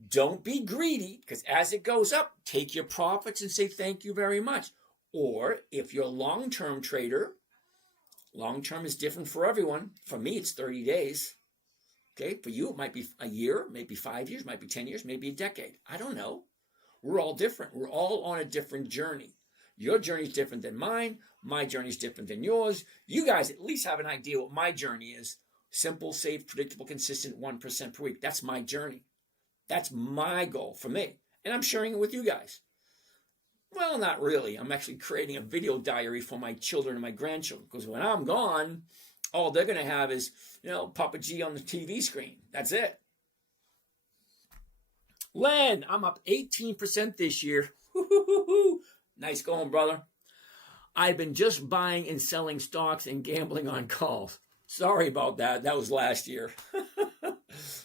Don't be greedy, because as it goes up, take your profits and say thank you very much. Or if you're a long-term trader, long-term is different for everyone. For me, it's 30 days. Okay, for you, it might be a year, maybe 5 years, might be 10 years, maybe a decade. I don't know. We're all different. We're all on a different journey. Your journey is different than mine. My journey is different than yours. You guys at least have an idea what my journey is. Simple, safe, predictable, consistent, 1% per week. That's my journey. That's my goal for me. And I'm sharing it with you guys. Well, not really. I'm actually creating a video diary for my children and my grandchildren. Because when I'm gone, all they're going to have is, Papa G on the TV screen. That's it. Len, I'm up 18% this year. Nice going, brother. I've been just buying and selling stocks and gambling on calls. Sorry about that. That was last year.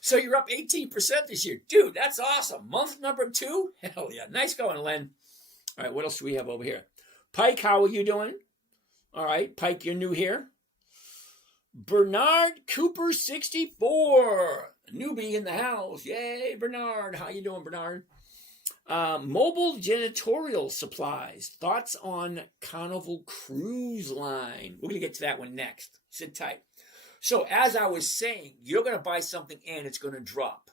So you're up 18% this year. Dude, that's awesome. Month number 2? Hell yeah. Nice going, Len. All right, what else do we have over here? Pike, how are you doing? All right, Pike, you're new here. Bernard Cooper 64. Newbie in the house. Yay, Bernard. How you doing, Bernard? Mobile janitorial supplies. Thoughts on Carnival Cruise Line. We're going to get to that one next. Sit tight. So as I was saying, you're going to buy something and it's going to drop.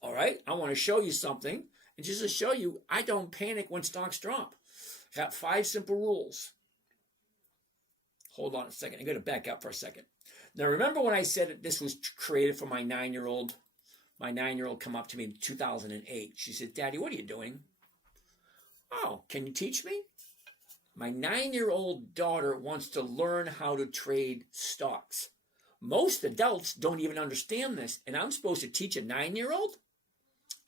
All right? I want to show you something. And just to show you, I don't panic when stocks drop. Got 5 simple rules. Hold on a second. I'm going to back up for a second. Now, remember when I said that this was created for my 9-year-old? My 9-year-old come up to me in 2008. She said, Daddy, what are you doing? Oh, can you teach me? My 9-year-old daughter wants to learn how to trade stocks. Most adults don't even understand this, and I'm supposed to teach a 9-year-old?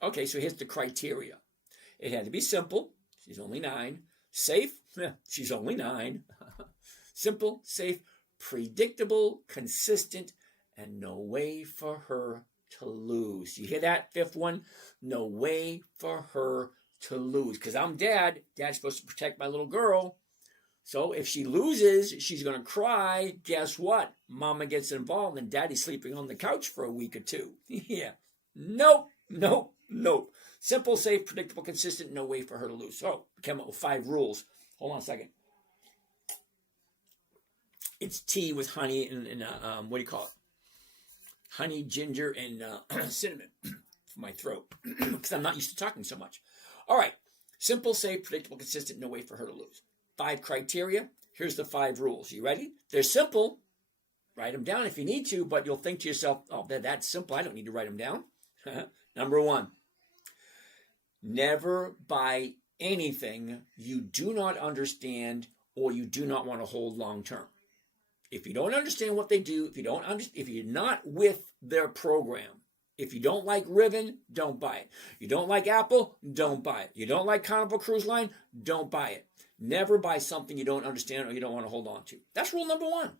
Okay, so here's the criteria. It had to be simple. She's only 9. Safe. She's only 9. Simple, safe, predictable, consistent, and no way for her to lose. You hear that? 5th one? No way for her to lose. Because I'm dad. Dad's supposed to protect my little girl. So if she loses, she's going to cry. Guess what? Mama gets involved and daddy's sleeping on the couch for a week or 2. Yeah. Nope. Simple, safe, predictable, consistent, no way for her to lose. So we came up with 5 rules. Hold on a second. It's tea with honey and what do you call it? Honey, ginger, and cinnamon for my throat because I'm not used to talking so much. All right. Simple, safe, predictable, consistent, no way for her to lose. 5 criteria. Here's the 5 rules. You ready? They're simple. Write them down if you need to, but you'll think to yourself, oh, that's simple. I don't need to write them down. Number 1, never buy anything you do not understand or you do not want to hold long term. If you don't understand what they do, if you're not with their program, if you don't like Ribbon, don't buy it. You don't like Apple, don't buy it. You don't like Carnival Cruise Line, don't buy it. Never buy something you don't understand or you don't want to hold on to. That's rule number 1.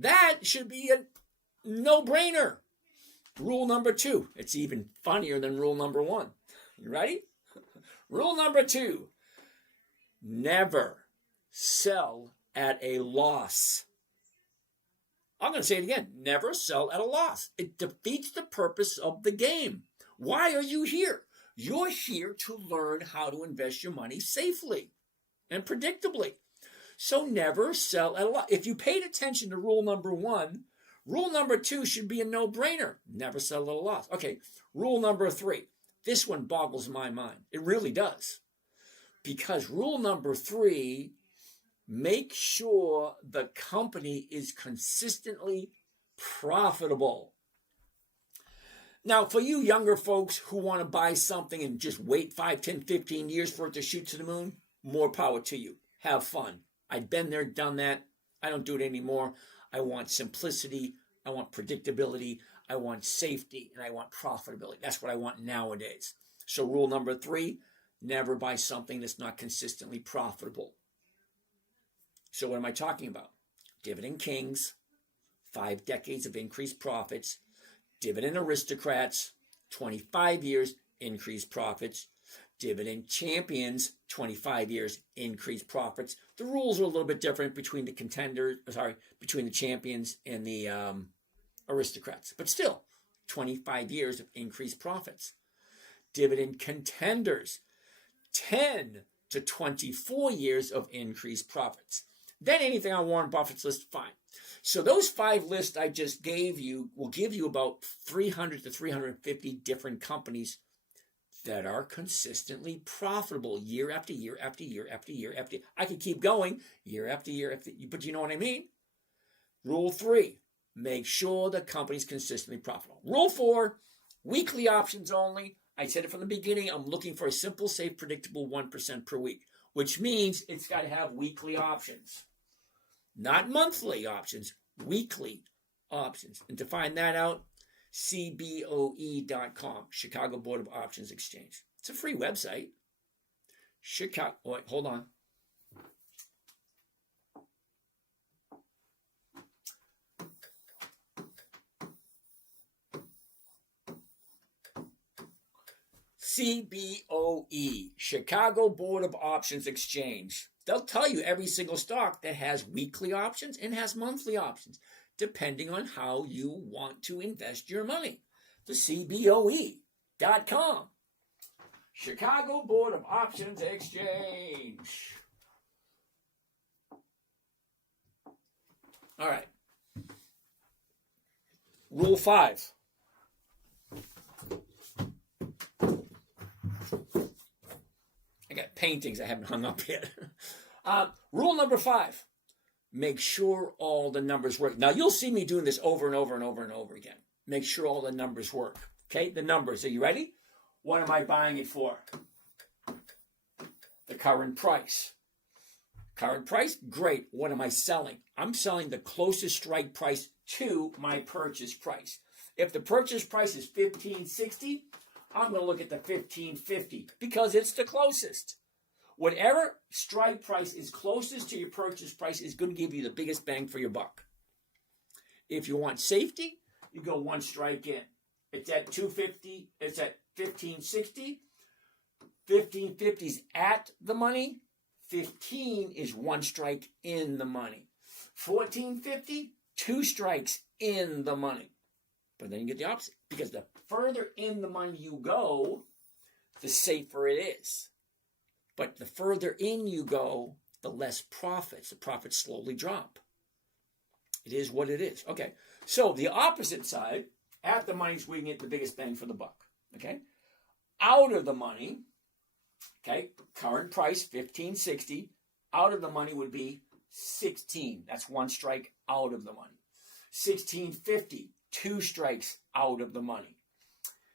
That should be a no-brainer. Rule number 2. It's even funnier than rule number 1. You ready? Rule number 2. Never sell at a loss. I'm going to say it again. Never sell at a loss. It defeats the purpose of the game. Why are you here? You're here to learn how to invest your money safely and predictably. So never sell at a loss. If you paid attention to rule number 1, rule number 2 should be a no-brainer. Never sell at a loss. Okay, rule number 3. This one boggles my mind. It really does. Because rule number 3, make sure the company is consistently profitable. Now, for you younger folks who want to buy something and just wait 5, 10, 15 years for it to shoot to the moon, more power to you. Have fun. I've been there, done that. I don't do it anymore. I want simplicity. I want predictability. I want safety. And I want profitability. That's what I want nowadays. So rule number 3, never buy something that's not consistently profitable. So what am I talking about? Dividend kings, 5 decades of increased profits. Dividend aristocrats, 25 years, increased profits. Dividend champions, 25 years, increased profits. The rules are a little bit different between the between the champions and the aristocrats. But still, 25 years of increased profits. Dividend contenders, 10 to 24 years of increased profits. Then anything on Warren Buffett's list, fine. So those 5 lists I just gave you will give you about 300 to 350 different companies that are consistently profitable year after year after year after year after year. I could keep going year after year after year, but you know what I mean? Rule 3, make sure the company's consistently profitable. Rule 4, weekly options only. I said it from the beginning. I'm looking for a simple, safe, predictable 1% per week, which means it's got to have weekly options. Not monthly options, weekly options. And to find that out, CBOE.com, Chicago Board of Options Exchange. It's a free website. Hold on. CBOE, Chicago Board of Options Exchange. They'll tell you every single stock that has weekly options and has monthly options, depending on how you want to invest your money. The CBOE.com. Chicago Board of Options Exchange. All right. Rule 5. I got paintings I haven't hung up yet. Rule number 5. Make sure all the numbers work. Now, you'll see me doing this over and over and over and over again. Make sure all the numbers work. Okay, the numbers. Are you ready? What am I buying it for? The current price. Current price? Great. What am I selling? I'm selling the closest strike price to my purchase price. If the purchase price is $15.60, I'm going to look at the $15.50 because it's the closest. Whatever strike price is closest to your purchase price is going to give you the biggest bang for your buck. If you want safety, you go one strike in. It's at $2.50. It's at $15.60. $15.50 is at the money. 15 is one strike in the money. $14.50, 2 strikes in the money. But then you get the opposite. Because the further in the money you go, the safer it is. But the further in you go, the less profits. The profits slowly drop. It is what it is. Okay. So the opposite side, at the money is where you get the biggest bang for the buck. Okay. Out of the money, okay, current price, $15.60. Out of the money would be 16. That's one strike out of the money. $16.50. 2 strikes out of the money.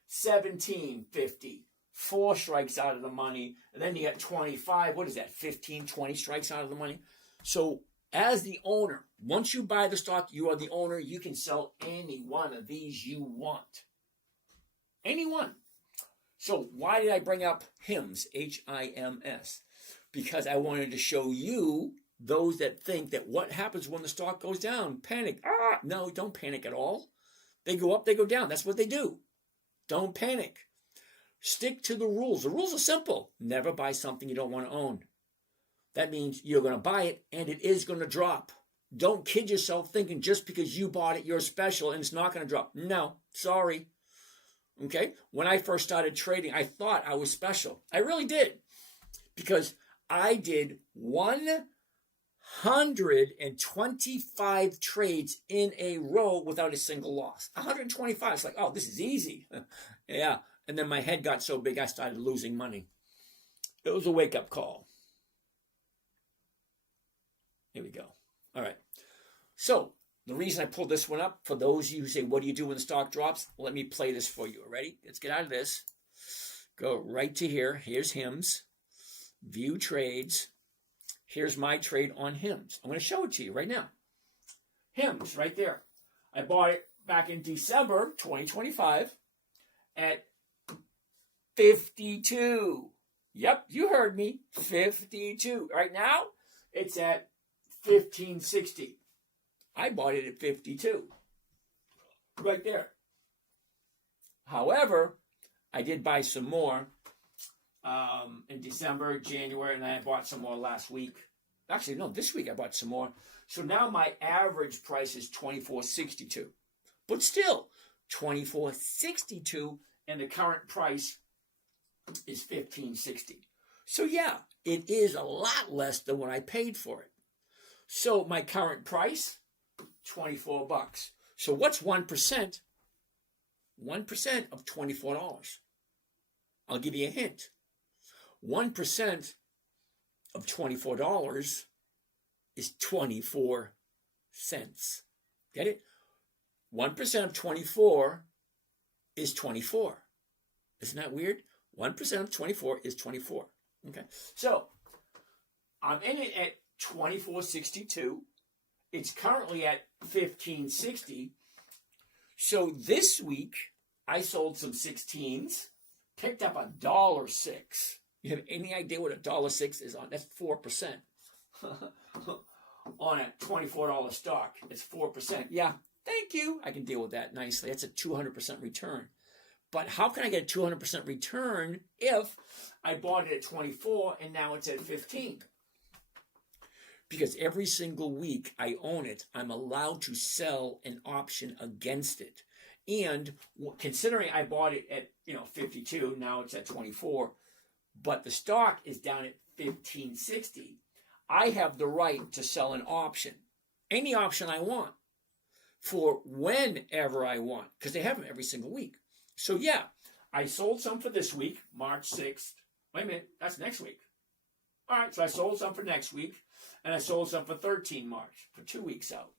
$17.50. 4 strikes out of the money. And then you get 25. What is that? 15, 20 strikes out of the money. So as the owner, once you buy the stock, you are the owner. You can sell any one of these you want. Any one. So why did I bring up HIMS, H-I-M-S? Because I wanted to show you those that think that what happens when the stock goes down? Panic. No, don't panic at all. They go up, they go down. That's what they do. Don't panic. Stick to the rules. The rules are simple. Never buy something you don't want to own. That means you're going to buy it and it is going to drop. Don't kid yourself thinking just because you bought it, you're special and it's not going to drop. No, sorry. Okay? When I first started trading, I thought I was special. I really did. Because I did 125 trades in a row without a single loss. 125. It's like, oh, this is easy. Yeah. And then my head got so big, I started losing money. It was a wake-up call. Here we go. All right. So The reason I pulled this one up, for those of you who say, what do you do when the stock drops? Let me play this for you. Ready? Let's get out of this. Go right to here. Here's HIMS. View trades. Here's my trade on HIMS. I'm going to show it to you right now. HIMS, right there. I bought it back in December 2025 at 52. Yep, you heard me. 52. Right now, it's at 1560. I bought it at 52. Right there. However, I did buy some more in December, January, and I bought some more last week. Actually, no, this week I bought some more. So now my average price is $24.62. But still, $24.62, and the current price is $15.60. So yeah, it is a lot less than what I paid for it. So my current price, $24. So what's 1%? 1% of $24. I'll give you a hint. 1% of $24 is 24 cents. Get it? 1% of 24 is 24. Isn't that weird? 1% of 24 is 24. Okay. So I'm in it at $24.62. It's currently at $15.60. So this week I sold some 16s, picked up $1.06. You have any idea what $1.06 is on? That's 4%. On a $24 stock, it's 4%. Yeah, thank you. I can deal with that nicely. That's a 200% return. But how can I get a 200% return if I bought it at 24 and now it's at 15? Because every single week I own it, I'm allowed to sell an option against it. And considering I bought it at 52, now it's at 24, but the stock is down at 1560, I have the right to sell an option, any option I want, for whenever I want, because they have them every single week. So yeah, I sold some for this week, March 6th. Wait a minute, that's next week. All right, so I sold some for next week, and I sold some for 13 March, for 2 weeks out.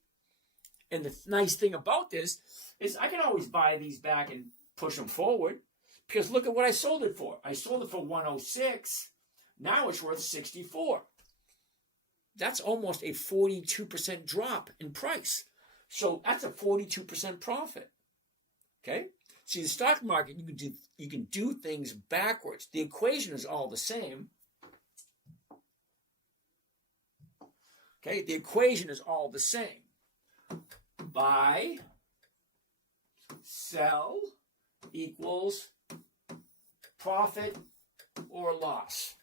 And the nice thing about this is I can always buy these back and push them forward, because look at what I sold it for. I sold it for 106. Now it's worth 64. That's almost a 42% drop in price. So that's a 42% profit. Okay? See, the stock market, you can do things backwards. The equation is all the same. Okay? The equation is all the same. Buy, sell equals profit or loss.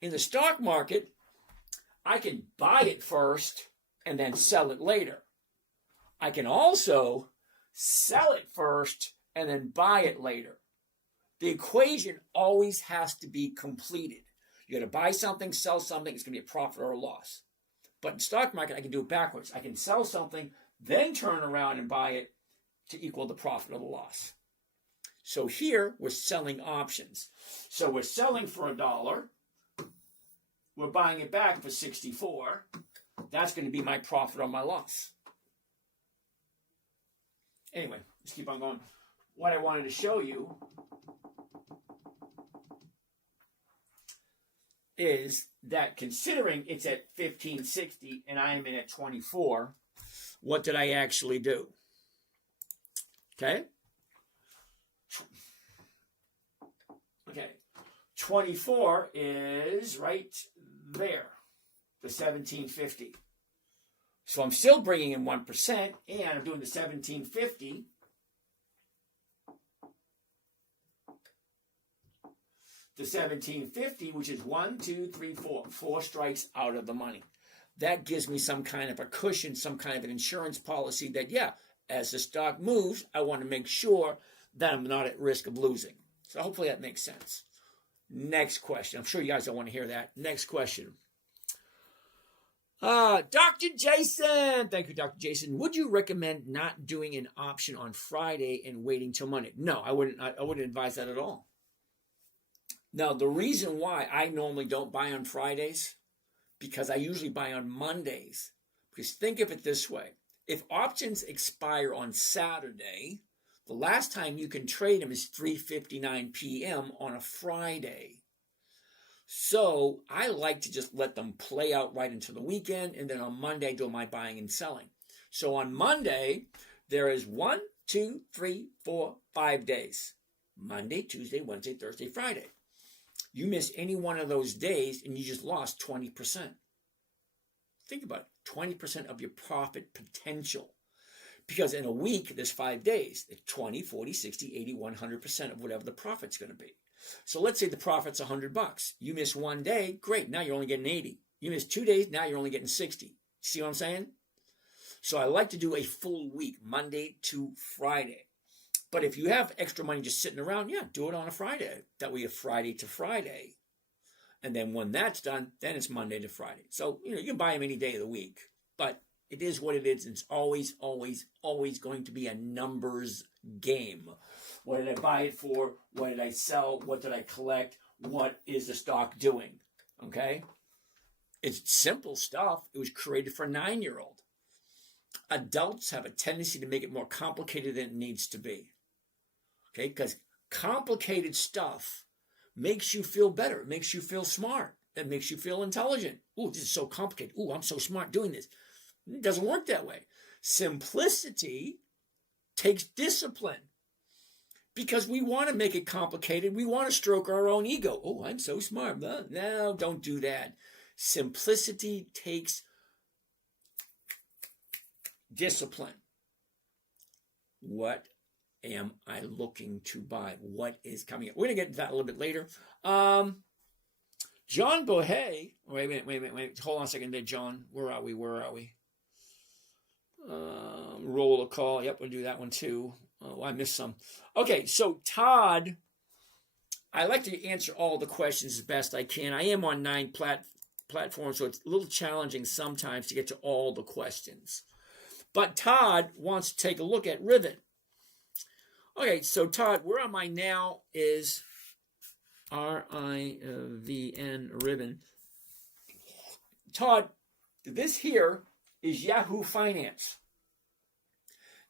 In the stock market, I can buy it first and then sell it later. I can also sell it first and then buy it later. The equation always has to be completed. You got to buy something, sell something, it's going to be a profit or a loss. But in stock market, I can do it backwards. I can sell something, then turn around and buy it to equal the profit or the loss. So here, we're selling options. So we're selling for $1. We're buying it back for 64. That's going to be my profit or my loss. Anyway, let's keep on going. What I wanted to show you is that considering it's at 1560 and I am in at 24, what did I actually do? Okay? Okay. 24 is right there, the 1750. So I'm still bringing in 1%, and I'm doing the 1750. The 1750, which is 1, 2, 3, 4. 4 strikes out of the money. That gives me some kind of a cushion, some kind of an insurance policy that, yeah, as the stock moves, I want to make sure that I'm not at risk of losing. So hopefully that makes sense. Next question. I'm sure you guys don't want to hear that. Next question. Dr. Jason. Thank you, Dr. Jason. Would you recommend not doing an option on Friday and waiting till Monday? No, I wouldn't advise that at all. Now, the reason why I normally don't buy on Fridays, because I usually buy on Mondays. Because think of it this way. If options expire on Saturday, the last time you can trade them is 3:59 p.m. on a Friday. So I like to just let them play out right into the weekend, and then on Monday do my buying and selling. So on Monday, there is 1, 2, 3, 4, 5 days. Monday, Tuesday, Wednesday, Thursday, Friday. You miss any one of those days and you just lost 20%. Think about it, 20% of your profit potential. Because in a week, there's 5 days. It's 20, 40, 60, 80, 100% of whatever the profit's going to be. So let's say the profit's $100. You miss 1 day, great, now you're only getting 80. You miss 2 days, now you're only getting 60. See what I'm saying? So I like to do a full week, Monday to Friday. But if you have extra money just sitting around, yeah, do it on a Friday. That way you have Friday to Friday. And then when that's done, then it's Monday to Friday. So, you can buy them any day of the week. But it is what it is. It's always, always, always going to be a numbers game. What did I buy it for? What did I sell? What did I collect? What is the stock doing? Okay? It's simple stuff. It was created for a 9-year-old. Adults have a tendency to make it more complicated than it needs to be. Okay? Because complicated stuff makes you feel better. It makes you feel smart. It makes you feel intelligent. Ooh, this is so complicated. Ooh, I'm so smart doing this. It doesn't work that way. Simplicity takes discipline. Because we want to make it complicated. We want to stroke our own ego. Oh, I'm so smart. No, don't do that. Simplicity takes discipline. What am I looking to buy? What is coming up? We're going to get into that a little bit later. John Bohe. Wait a minute. Hold on a second there, John. Where are we? Roll a call. Yep, we'll do that one too. Oh, I missed some. Okay, so Todd, I like to answer all the questions as best I can. I am on 9 platforms, so it's a little challenging sometimes to get to all the questions. But Todd wants to take a look at Rivet. Okay, so Todd, where am I now is RIVN Ribbon. Todd, this here is Yahoo Finance.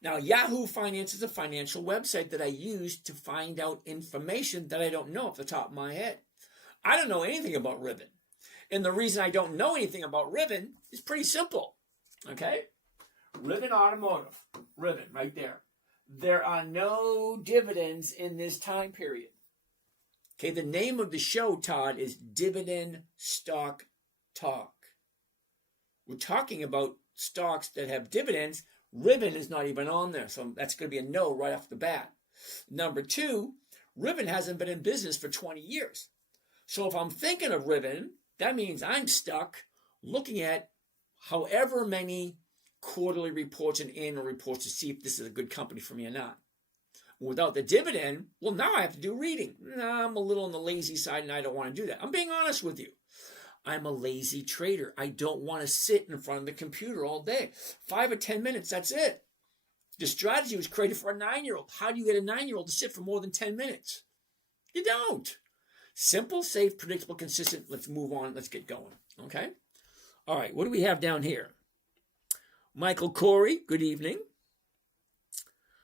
Now, Yahoo Finance is a financial website that I use to find out information that I don't know off the top of my head. I don't know anything about Ribbon. And the reason I don't know anything about Ribbon is pretty simple. Okay? Ribbon Automotive. Ribbon, right there. There are no dividends in this time period. Okay, the name of the show, Todd, is Dividend Stock Talk. We're talking about stocks that have dividends. Ribbon is not even on there, so that's going to be a no right off the bat. Number 2, Ribbon hasn't been in business for 20 years. So if I'm thinking of Ribbon, that means I'm stuck looking at however many quarterly reports and annual reports to see if this is a good company for me or not. Without the dividend, well, now I have to do reading. I'm a little on the lazy side and I don't want to do that. I'm being honest with you. I'm a lazy trader. I don't want to sit in front of the computer all day. 5 or 10 minutes, that's it. The strategy was created for a 9-year-old. How do you get a 9-year-old to sit for more than 10 minutes? You don't. Simple, safe, predictable, consistent. Let's move on. Let's get going. Okay? All right, what do we have down here? Michael Corey, good evening.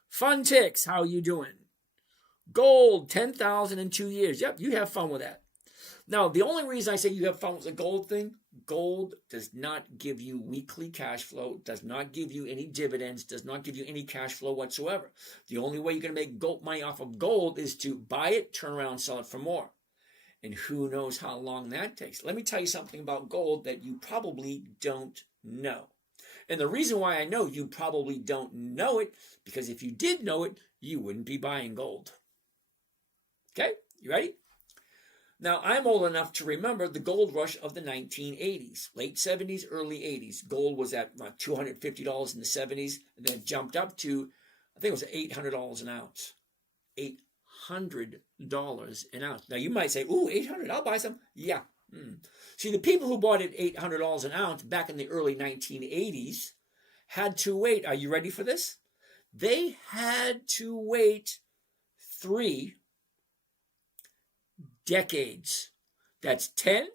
Fun Ticks, how are you doing? Gold, 10,000 in 2 years. Yep, you have fun with that. Now, the only reason I say you have fun with the gold thing, gold does not give you weekly cash flow, does not give you any dividends, does not give you any cash flow whatsoever. The only way you're going to make gold money off of gold is to buy it, turn around, and sell it for more. And who knows how long that takes. Let me tell you something about gold that you probably don't know. And the reason why I know you probably don't know it, because if you did know it, you wouldn't be buying gold. Okay, you ready? Now, I'm old enough to remember the gold rush of the 1980s, late 70s, early 80s. Gold was at $250 in the 70s, and then it jumped up to, I think it was $800 an ounce. $800 an ounce. Now, you might say, ooh, $800, I'll buy some. Yeah. See, the people who bought it $800 an ounce back in the early 1980s had to wait. Are you ready for this? They had to wait 3 decades. That's 10,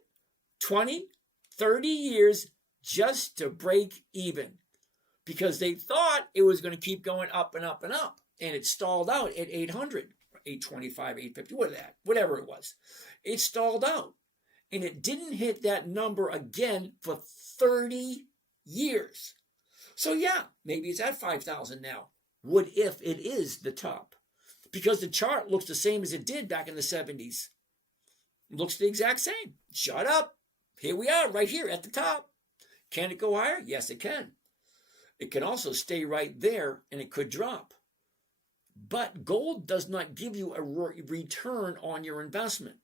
20, 30 years just to break even because they thought it was going to keep going up and up and up. And it stalled out at 800, 825, 850, whatever it was. It stalled out. And it didn't hit that number again for 30 years. So yeah, maybe it's at 5,000 now. What if it is the top? Because the chart looks the same as it did back in the 70s. It looks the exact same. Shut up. Here we are, right here at the top. Can it go higher? Yes, it can. It can also stay right there, and it could drop. But gold does not give you a return on your investment.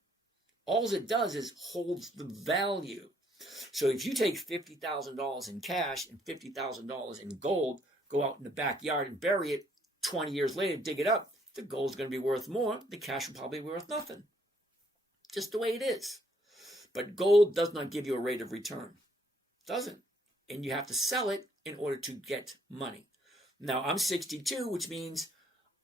All it does is holds the value. So if you take $50,000 in cash and $50,000 in gold, go out in the backyard and bury it, 20 years later, dig it up, the gold's going to be worth more. The cash will probably be worth nothing. Just the way it is. But gold does not give you a rate of return. It doesn't. And you have to sell it in order to get money. Now, I'm 62, which means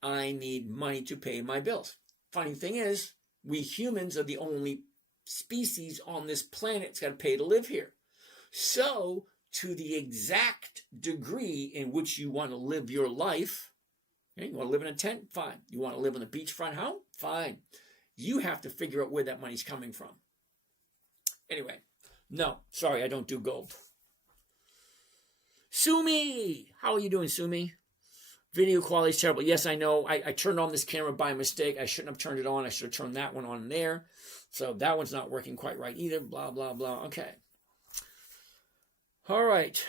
I need money to pay my bills. Funny thing is, we humans are the only species on this planet that's got to pay to live here. So, to the exact degree in which you want to live your life, okay, you want to live in a tent? Fine. You want to live on a beachfront house? Fine. You have to figure out where that money's coming from. Anyway, no, sorry, I don't do gold. Sumi! How are you doing, Sumi? Video quality is terrible. Yes, I know. I turned on this camera by mistake. I shouldn't have turned it on. I should have turned that one on there. So that one's not working quite right either. Blah, blah, blah. Okay. All right.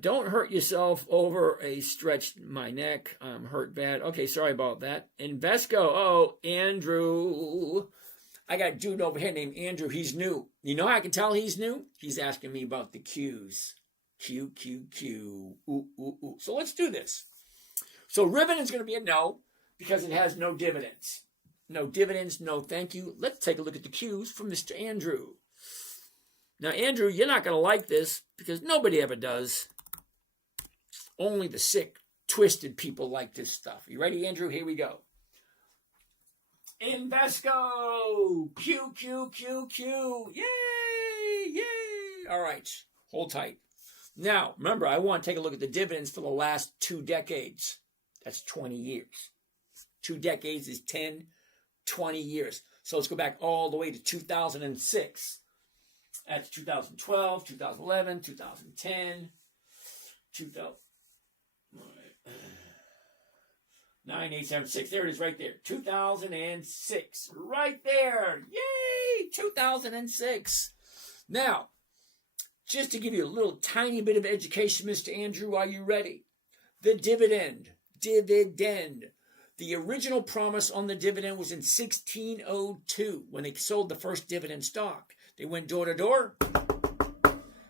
Don't hurt yourself over a stretched my neck. I'm hurt bad. Okay, sorry about that. Invesco. Oh, Andrew. I got a dude over here named Andrew. He's new. You know how I can tell he's new? He's asking me about the Qs. Q, Q, Q. Ooh, ooh, ooh. So let's do this. So Ribbon is going to be a no because it has no dividends. No dividends, no thank you. Let's take a look at the Qs from Mr. Andrew. Now, Andrew, you're not going to like this because nobody ever does. Only the sick, twisted people like this stuff. You ready, Andrew? Here we go. Invesco! Q, Q, Q, Q. Yay! Yay! All right. Hold tight. Now, remember, I want to take a look at the dividends for the last 2 decades. That's 20 years. 2 decades is 10, 20 years. So let's go back all the way to 2006. That's 2012, 2011, 2010, 2000. 9, 8, 7, 6. There it is right there. 2006. Right there. Yay! 2006. Now, just to give you a little tiny bit of education, Mr. Andrew, are you ready? The dividend. Dividend. The original promise on the dividend was in 1602 when they sold the first dividend stock. They went door to door.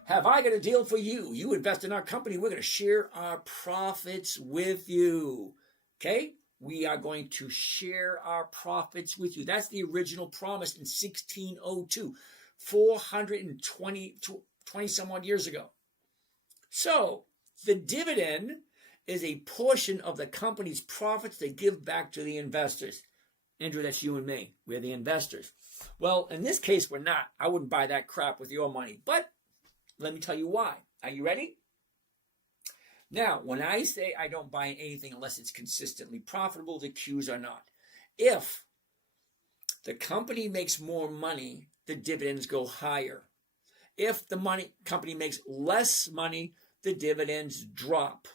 Have I got a deal for you? You invest in our company, we're going to share our profits with you. Okay? We are going to share our profits with you. That's the original promise in 1602, 420 some odd years ago. So, the dividend is a portion of the company's profits they give back to the investors. Andrew, that's you and me. We're the investors. Well, in this case, we're not. I wouldn't buy that crap with your money. But let me tell you why. Are you ready? Now, when I say I don't buy anything unless it's consistently profitable, the Qs are not. If the company makes more money, the dividends go higher. If the company makes less money, the dividends drop.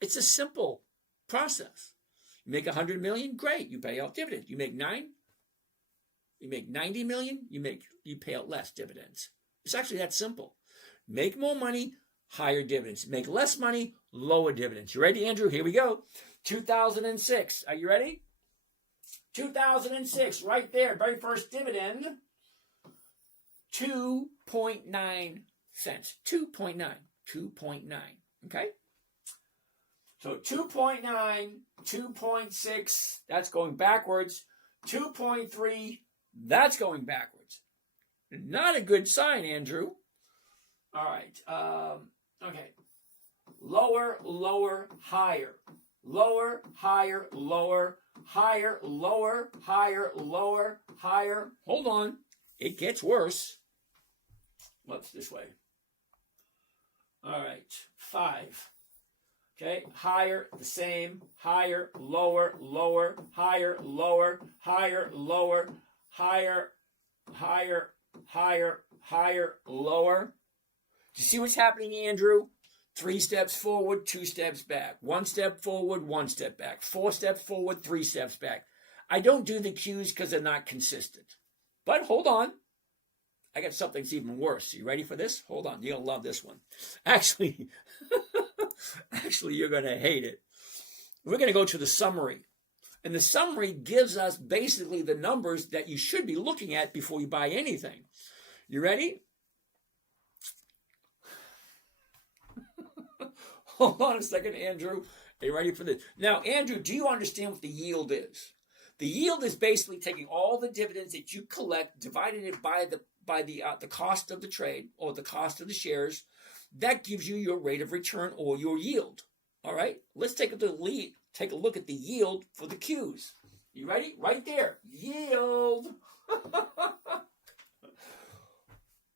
It's a simple process. You make 100 million, great, you pay out dividends. You make 9, you make 90 million, you pay out less dividends. It's actually that simple. Make more money, higher dividends. Make less money, lower dividends. You ready, Andrew? Here we go. 2006. Are you ready? 2006, right there, very first dividend, 2.9 cents. 2.9. Okay? So 2.9, 2.6, that's going backwards. 2.3, that's going backwards. Not a good sign, Andrew. All right. Okay. Lower, lower, higher. Lower, higher, lower, higher, lower, higher, lower, higher. Hold on. It gets worse. Whoops, this way. All right, 5. Okay, higher, the same, higher, lower, lower, higher, lower, higher, lower, higher, higher, higher, higher, lower. Do you see what's happening, Andrew? 3 steps forward, 2 steps back. 1 step forward, 1 step back. 4 steps forward, 3 steps back. I don't do the cues because they're not consistent. But hold on. I got something that's even worse. You ready for this? Hold on. You're going to love this one. Actually, you're going to hate it. We're going to go to the summary. And the summary gives us basically the numbers that you should be looking at before you buy anything. You ready? Hold on a second, Andrew. Are you ready for this? Now, Andrew, do you understand what the yield is? The yield is basically taking all the dividends that you collect, dividing it by the cost of the trade or the cost of the shares. That gives you your rate of return or your yield. All right, let's take a look at the yield for the Qs. You ready? Right there, yield.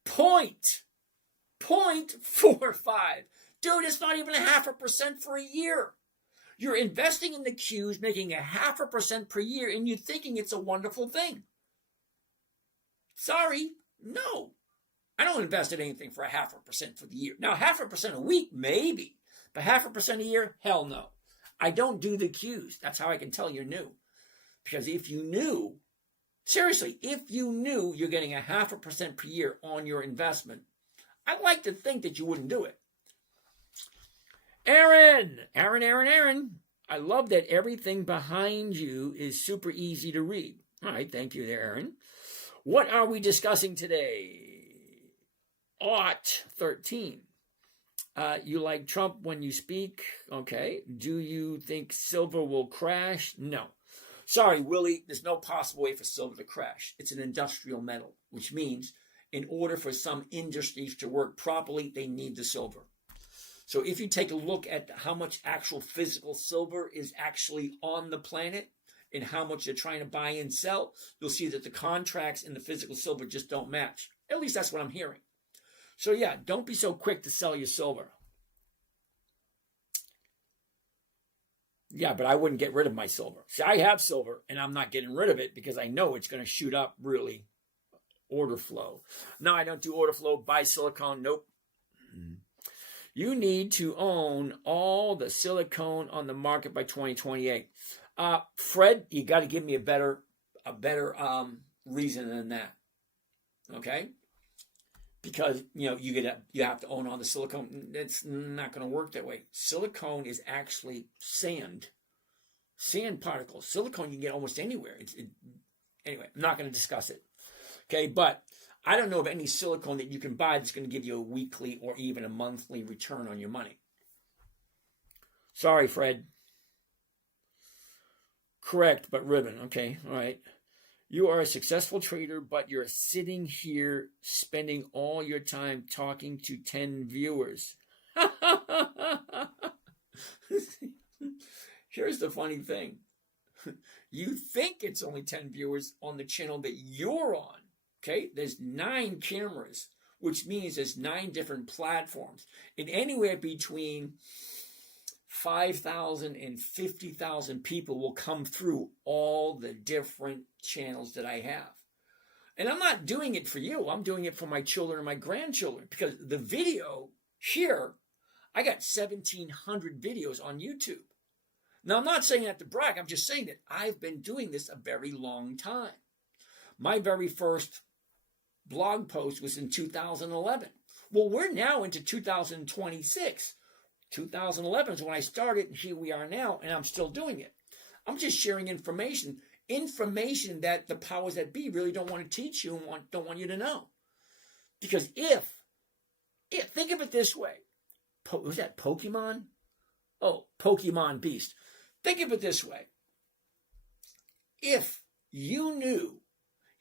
0.45. Dude, it's not even 0.5% for a year. You're investing in the Qs, making 0.5% per year, and you're thinking it's a wonderful thing. Sorry, no. I don't invest in anything for 0.5% for the year. Now, 0.5% a week, maybe. But 0.5% a year, hell no. I don't do the Qs. That's how I can tell you're new. Because if you knew, seriously, if you knew you're getting 0.5% per year on your investment, I'd like to think that you wouldn't do it. Aaron. I love that everything behind you is super easy to read. All right, thank you there, Aaron. What are we discussing today? 13. You like Trump when you speak? Okay. Do you think silver will crash? No. Sorry, Willie, there's no possible way for silver to crash. It's an industrial metal, which means in order for some industries to work properly, they need the silver. So if you take a look at how much actual physical silver is actually on the planet and how much they're trying to buy and sell, you'll see that the contracts in the physical silver just don't match. At least that's what I'm hearing. So yeah, don't be so quick to sell your silver. Yeah, but I wouldn't get rid of my silver. See, I have silver and I'm not getting rid of it because I know it's going to shoot up really. Order flow. No, I don't do order flow. Buy silicone. Nope. You need to own all the silicone on the market by 2028. Fred, you got to give me a better reason than that. Okay? Because you have to own all the silicone. It's not going to work that way. Silicone is actually sand particles. Silicone you can get almost anywhere. Anyway, I'm not going to discuss it. Okay, but I don't know of any silicone that you can buy that's going to give you a weekly or even a monthly return on your money. Sorry, Fred. Correct, but ribbon. Okay, all right. You are a successful trader, but you're sitting here spending all your time talking to 10 viewers. Here's the funny thing. You think it's only 10 viewers on the channel that you're on. Okay, there's 9 cameras, which means there's 9 different platforms. And anywhere between 5,000 and 50,000 people will come through all the different channels that I have. And I'm not doing it for you. I'm doing it for my children and my grandchildren. Because the video here, I got 1,700 videos on YouTube. Now, I'm not saying that to brag. I'm just saying that I've been doing this a very long time. My very first blog post was in 2011. Well, we're now into 2026. 2011 is when I started, and here we are now, and I'm still doing it. I'm just sharing information that the powers that be really don't want to teach you and don't want you to know. Because if think of it this way. Was that Pokemon? Oh, Pokemon Beast. Think of it this way. If you knew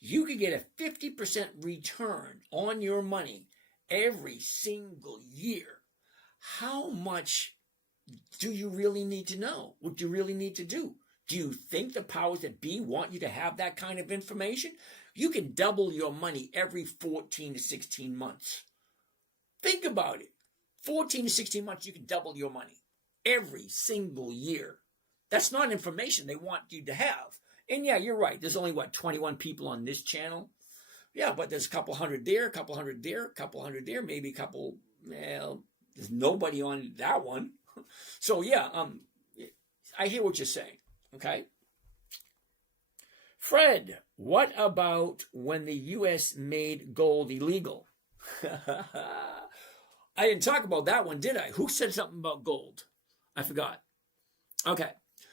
you could get a 50% return on your money every single year, how much do you really need to know? What do you really need to do? Do you think the powers that be want you to have that kind of information? You can double your money every 14 to 16 months. Think about it. 14 to 16 months, you can double your money every single year. That's not information they want you to have. And yeah, you're right. There's only, 21 people on this channel? Yeah, but there's a couple hundred there, a couple hundred there, a couple hundred there, maybe a couple, well, there's nobody on that one. So yeah, I hear what you're saying, okay? Fred, what about when the U.S. made gold illegal? I didn't talk about that one, did I? Who said something about gold? I forgot. Okay.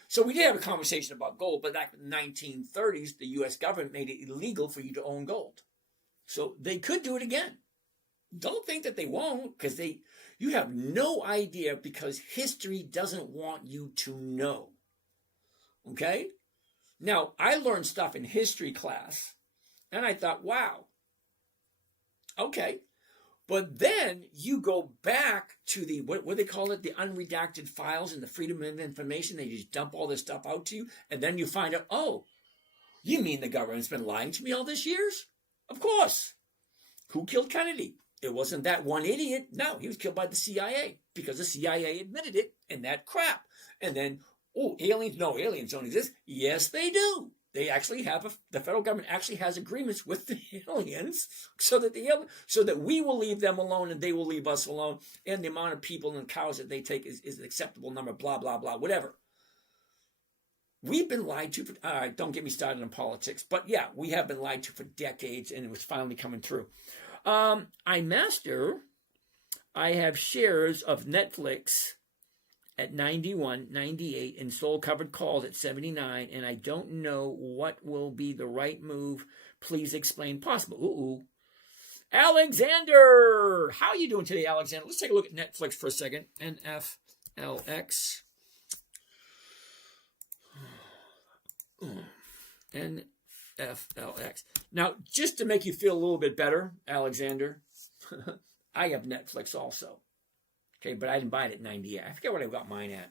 So we did have a conversation about gold, but back in the 1930s, the U.S. government made it illegal for you to own gold. So they could do it again. Don't think that they won't, because you have no idea, because history doesn't want you to know. Okay? Now, I learned stuff in history class, and I thought, wow, okay. But then you go back to the, what do they call it? The unredacted files and the freedom of information. They just dump all this stuff out to you. And then you find out, oh, you mean the government's been lying to me all these years? Of course. Who killed Kennedy? It wasn't that one idiot. No, he was killed by the CIA because the CIA admitted it and that crap. And then, oh, aliens? No, aliens don't exist. Yes, they do. They actually have the federal government actually has agreements with the aliens so that we will leave them alone and they will leave us alone. And the amount of people and cows that they take is an acceptable number, blah, blah, blah, whatever. We've been lied to. All right, don't get me started on politics. But yeah, we have been lied to for decades, and it was finally coming through. I have shares of Netflix at 91, 98, and sold covered calls at 79, and I don't know what will be the right move. Please explain possible. Ooh. Alexander! How are you doing today, Alexander? Let's take a look at Netflix for a second. NFLX. NFLX. Now, just to make you feel a little bit better, Alexander, I have Netflix also. Okay, but I didn't buy it at 98. I forget what I got mine at.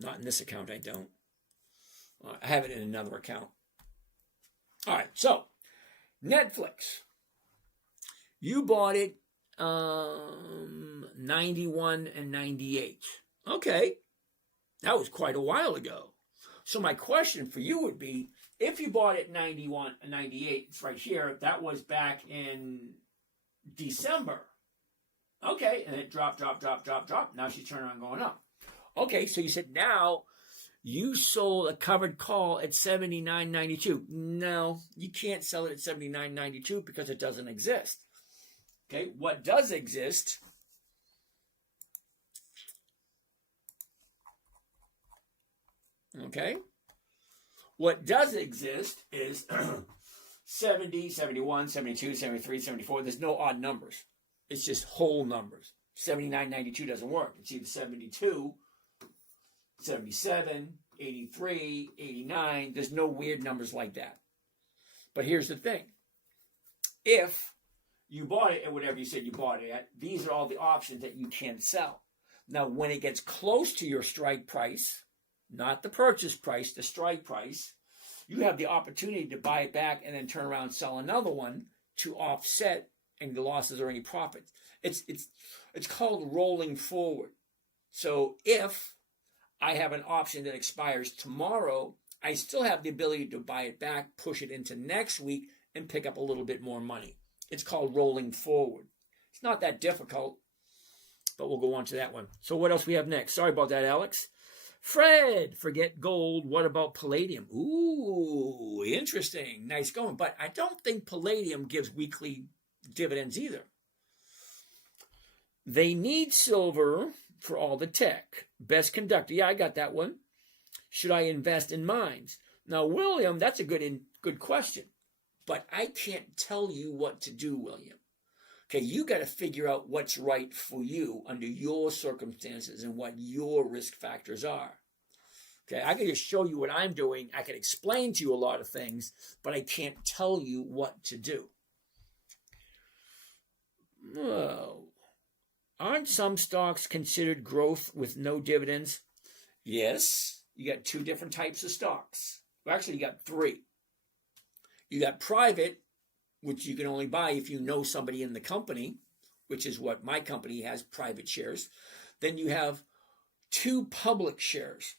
Not in this account, I don't. I have it in another account. All right, so Netflix. You bought it 91 and 98. Okay, that was quite a while ago. So my question for you would be, if you bought it 91 and 98, it's right here, that was back in December. Okay, and it dropped. Now she's turning around going up. Okay, so you said now you sold a covered call at $79.92. No, you can't sell it at $79.92 because it doesn't exist. Okay, what does exist? Okay, what does exist is 70, 71, 72, 73, 74. There's no odd numbers. It's just whole numbers. 79.92 doesn't work. It's either 72, 77, 83, 89. There's no weird numbers like that. But here's the thing. If you bought it at whatever you said you bought it at, these are all the options that you can sell. Now, when it gets close to your strike price, not the purchase price, the strike price, you have the opportunity to buy it back and then turn around and sell another one to offset any losses or any profits. It's called rolling forward. So if I have an option that expires tomorrow, I still have the ability to buy it back, push it into next week, and pick up a little bit more money. It's called rolling forward. It's not that difficult, but we'll go on to that one. So what else we have next? Sorry about that, Alex. Fred, forget gold. What about palladium? Ooh, interesting. Nice going. But I don't think palladium gives weekly dividends either. They need silver for all the tech. Best conductor. Yeah, I got that one. Should I invest in mines? Now, William, that's a good question. But I can't tell you what to do, William. Okay, you got to figure out what's right for you under your circumstances and what your risk factors are. Okay, I can just show you what I'm doing. I can explain to you a lot of things, but I can't tell you what to do. Oh. Aren't some stocks considered growth with no dividends? Yes, you got two different types of stocks. Well, actually, you got three. You got private, which you can only buy if you know somebody in the company, which is what my company has, private shares. Then you have 2 public shares.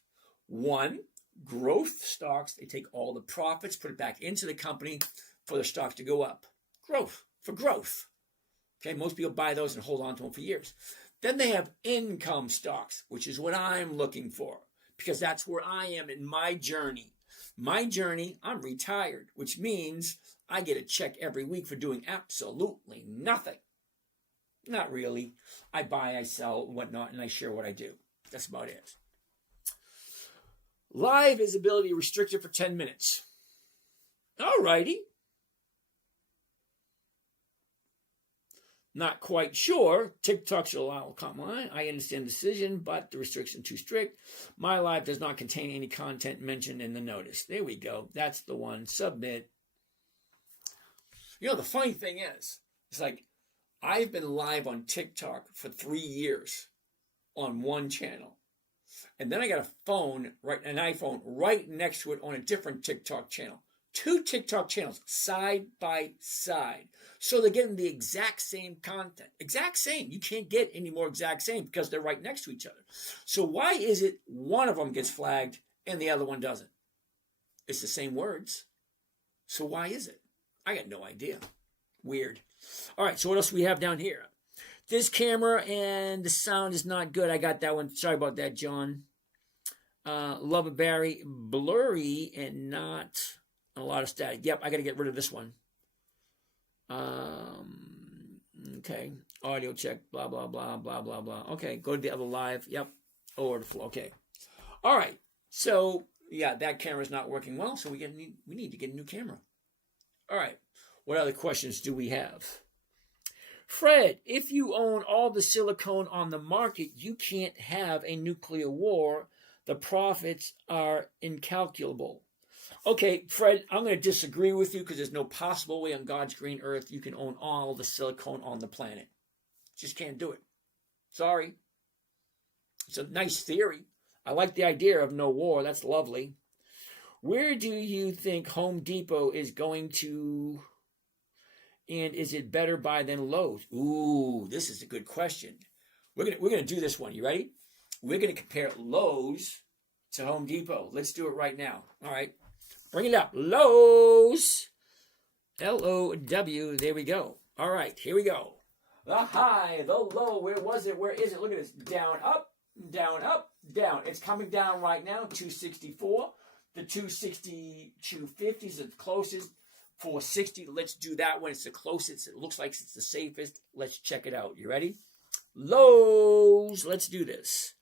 1, growth stocks. They take all the profits, put it back into the company for the stocks to go up. Growth, for growth. Okay, most people buy those and hold on to them for years. Then they have income stocks, which is what I'm looking for, because that's where I am in my journey. My journey, I'm retired, which means I get a check every week for doing absolutely nothing. Not really. I buy, I sell, and whatnot, and I share what I do. That's about it. Live visibility restricted for 10 minutes. All righty. Not quite sure. TikTok should allow comment. I understand the decision, but the restriction too strict. My live does not contain any content mentioned in the notice. There we go. That's the one. Submit. You know, the funny thing is, it's like I've been live on TikTok for 3 years on one channel. And then I got an iPhone right next to it on a different TikTok channel. 2 TikTok channels side by side. So they're getting the exact same content. Exact same. You can't get any more exact same because they're right next to each other. So why is it one of them gets flagged and the other one doesn't? It's the same words. So why is it? I got no idea. Weird. All right, so what else do we have down here? This camera and the sound is not good. I got that one. Sorry about that, John. Love it, Barry. Blurry and not a lot of static. Yep, I got to get rid of this one. Okay. Audio check. Blah, blah, blah, blah, blah, blah. Okay, go to the other live. Yep. Order flow. Okay. All right. So, yeah, that camera's not working well, so we need to get a new camera. All right. What other questions do we have? Fred, if you own all the silicone on the market, you can't have a nuclear war. The profits are incalculable. Okay, Fred, I'm going to disagree with you because there's no possible way on God's green earth you can own all the silicone on the planet. Just can't do it. Sorry. It's a nice theory. I like the idea of no war. That's lovely. Where do you think Home Depot is going to, and is it better buy than Lowe's? Ooh, this is a good question. We're gonna do this one. You ready? We're going to compare Lowe's to Home Depot. Let's do it right now. All right. Bring it up. Lowe's. L-O-W. There we go. All right. Here we go. The high, the low. Where was it? Where is it? Look at this. Down, up, down, up, down. It's coming down right now. 264. The 260, 250 is the closest. 460. Let's do that one. It's the closest. It looks like it's the safest. Let's check it out. You ready? Lowe's. Let's do this.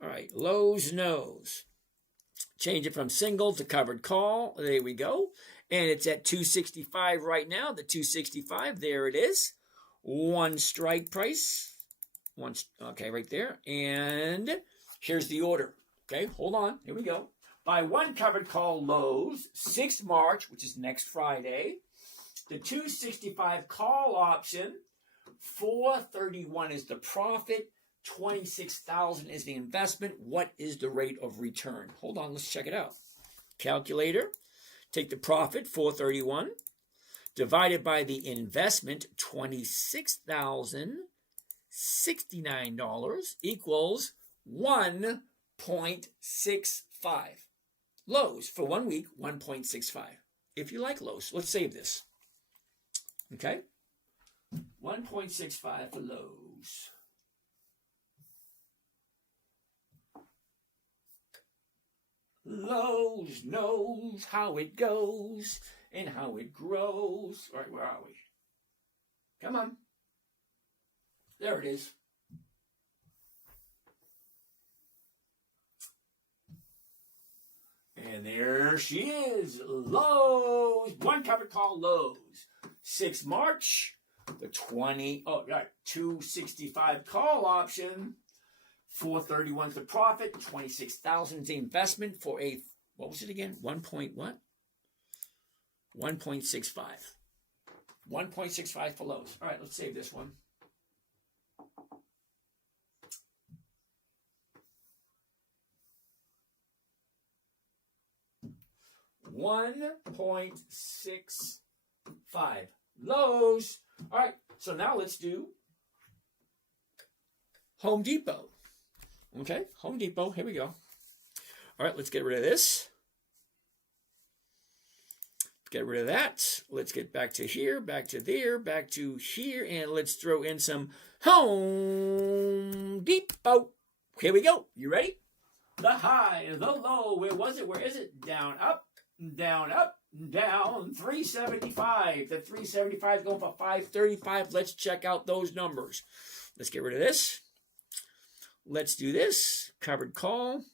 All right. Lowe's knows. Change it from single to covered call. There we go. And it's at 265 right now. The 265. There it is. One strike price. Okay, right there. And here's the order. Okay, hold on. Here we go. Buy one covered call Lowe's, 6th March, which is next Friday. The 265 call option, 431 is the profit, 26,000 is the investment. What is the rate of return? Hold on, let's check it out. Calculator, take the profit, 431, divided by the investment, $26,069 equals 1.65. Lowe's for 1 week, 1.65. If you like Lowe's, let's save this. Okay? 1.65 for Lowe's. Lowe's knows how it goes and how it grows. All right, where are we? Come on. There it is. And there she is, Lowe's. One covered call Lowe's. 6th March, the 265 call option. 431 is the profit. 26,000 is the investment for a, what was it again? 1.65. 1.65 for Lowe's. All right, let's save this one. 1.65 Lowe's. All right, so now let's do Home Depot. Okay, Home Depot, here we go. All right, let's get rid of this. Get rid of that. Let's get back to here, back to there, back to here, and let's throw in some Home Depot. Here we go. You ready? The high, the low, where was it? Where is it? Down, up, down, 375. The 375 is going for 535. Let's check out those numbers. Let's get rid of this. Let's do this. Covered call.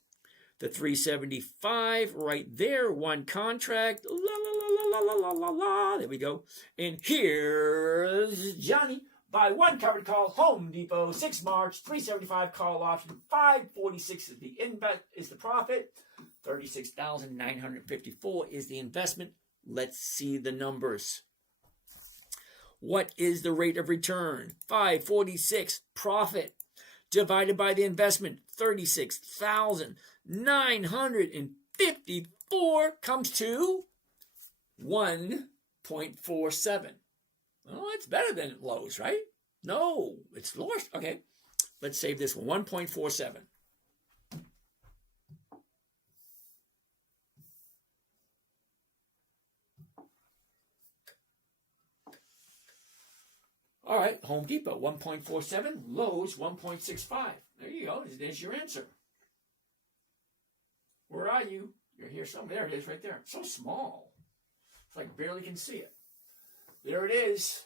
The 375 right there. One contract. La, la, la, la, la, la, la. There we go. And here's Johnny. Buy one covered call, Home Depot, 6 March, 375 call option, 546 is the profit, 36,954 is the investment. Let's see the numbers. What is the rate of return? 546 profit divided by the investment, 36,954 comes to 1.47. Oh, it's better than Lowe's, right? No, it's lower. Okay, let's save this one, 1.47. All right, Home Depot, 1.47. Lowe's, 1.65. There you go. There's your answer. Where are you? You're here somewhere. There it is right there. It's so small. It's like barely can see it. There it is.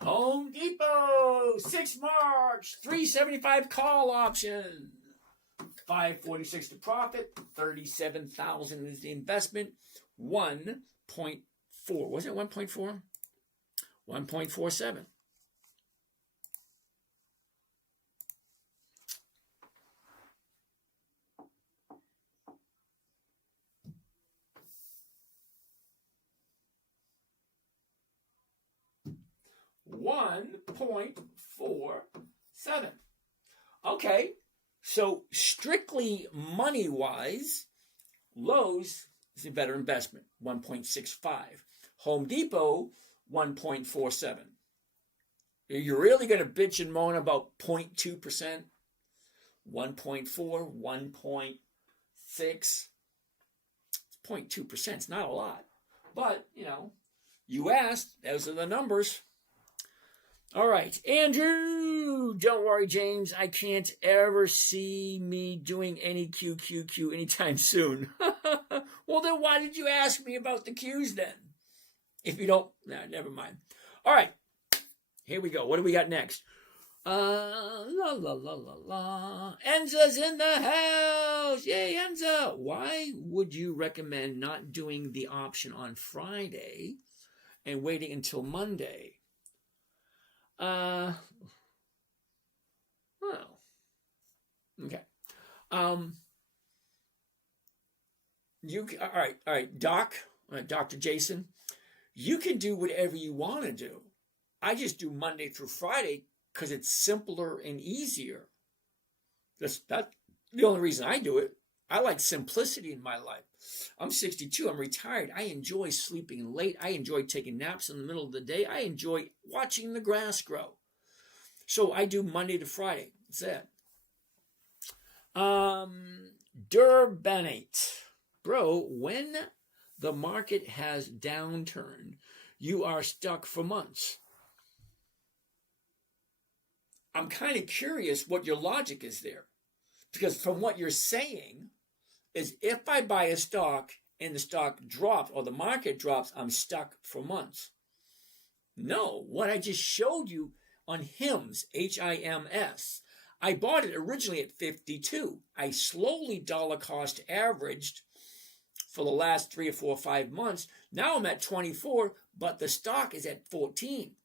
Home Depot, 6 March, 375 call option. 546 to profit, 37,000 is the investment. 1.4. Was it 1.4? 1.47. $1.47. Okay, so strictly money-wise, Lowe's is a better investment, 1.65. Home Depot, 1.47. You're really going to bitch and moan about 0.2%? 1.4, 1.6. It's 0.2%. It's not a lot. But, you know, you asked. Those are the numbers. All right. Andrew, don't worry, James. I can't ever see me doing any QQQ anytime soon. Well, then why did you ask me about the Qs then? If you don't, never mind. All right. Here we go. What do we got next? La, la, la, la, la. Enza's in the house. Yay, Enza. Why would you recommend not doing the option on Friday and waiting until Monday? Well, okay. All right, Doc, Dr. Jason, you can do whatever you want to do. I just do Monday through Friday because it's simpler and easier. That's the only reason I do it. I like simplicity in my life. I'm 62. I'm retired. I enjoy sleeping late. I enjoy taking naps in the middle of the day. I enjoy watching the grass grow. So I do Monday to Friday. That's it. Durbanate. Bro, when the market has downturned, you are stuck for months. I'm kind of curious what your logic is there. Because from what you're saying is if I buy a stock and the stock drops or the market drops, I'm stuck for months. No, what I just showed you on HIMS, H-I-M-S, I bought it originally at 52. I slowly dollar cost averaged for the last 3 or 4 or 5 months. Now I'm at 24, but the stock is at 14.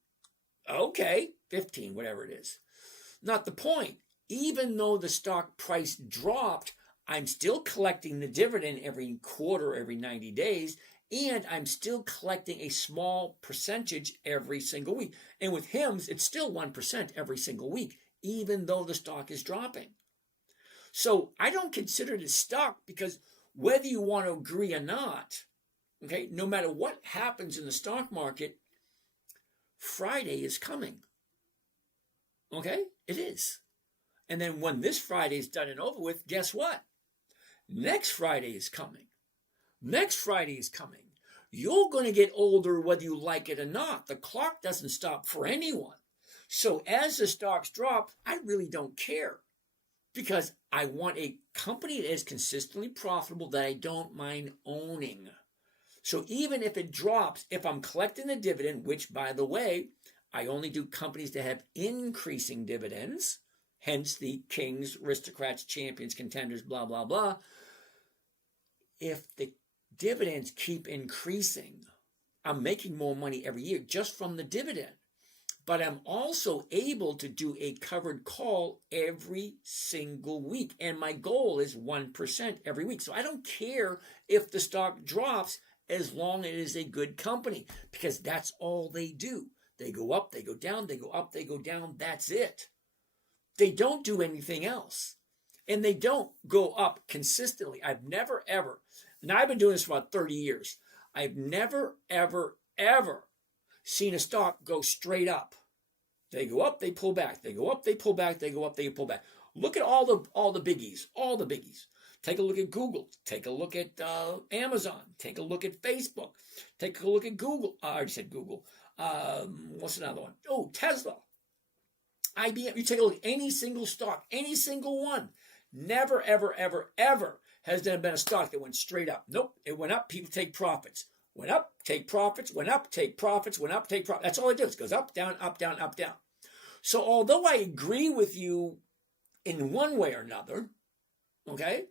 Okay, 15, whatever it is. Not the point. Even though the stock price dropped, I'm still collecting the dividend every quarter, every 90 days, and I'm still collecting a small percentage every single week. And with HIMS, it's still 1% every single week, even though the stock is dropping. So I don't consider it a stock because whether you want to agree or not, okay, no matter what happens in the stock market, Friday is coming. Okay, it is. And then when this Friday is done and over with, guess what? Next Friday is coming. Next Friday is coming. You're going to get older whether you like it or not. The clock doesn't stop for anyone. So as the stocks drop, I really don't care, because I want a company that is consistently profitable that I don't mind owning. So even if it drops, if I'm collecting the dividend, which, by the way, I only do companies that have increasing dividends, hence the kings, aristocrats, champions, contenders, blah, blah, blah. If the dividends keep increasing, I'm making more money every year just from the dividend. But I'm also able to do a covered call every single week. And my goal is 1% every week. So I don't care if the stock drops as long as it is a good company, because that's all they do. They go up, they go down, they go up, they go down. That's it. They don't do anything else. And they don't go up consistently. I've never, ever, now I've been doing this for about 30 years. I've never, ever, ever seen a stock go straight up. They go up, they pull back. They go up, they pull back. They go up, they pull back. Look at all the biggies, all the biggies. Take a look at Google. Take a look at Amazon. Take a look at Facebook. Take a look at Google. I already said Google. What's another one? Oh, Tesla. IBM. You take a look at any single stock, any single one. Never, ever, ever, ever has there been a stock that went straight up. Nope. It went up, people take profits. Went up, take profits, went up, take profits, went up, take profits. That's all it does. It goes up, down, up, down, up, down. So although I agree with you in one way or another, okay,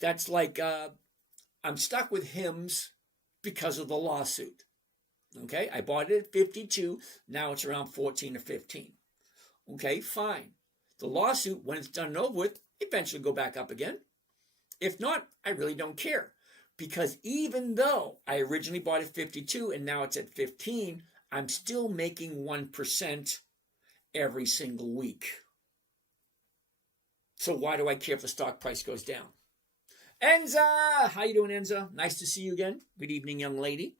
that's like I'm stuck with HIMS because of the lawsuit. Okay, I bought it at 52. Now it's around 14 or 15. Okay, fine. The lawsuit, when it's done and over with, eventually go back up again. If not, I really don't care. Because even though I originally bought it at 52 and now it's at 15, I'm still making 1% every single week. So why do I care if the stock price goes down? Enza! How you doing, Enza? Nice to see you again. Good evening, young lady.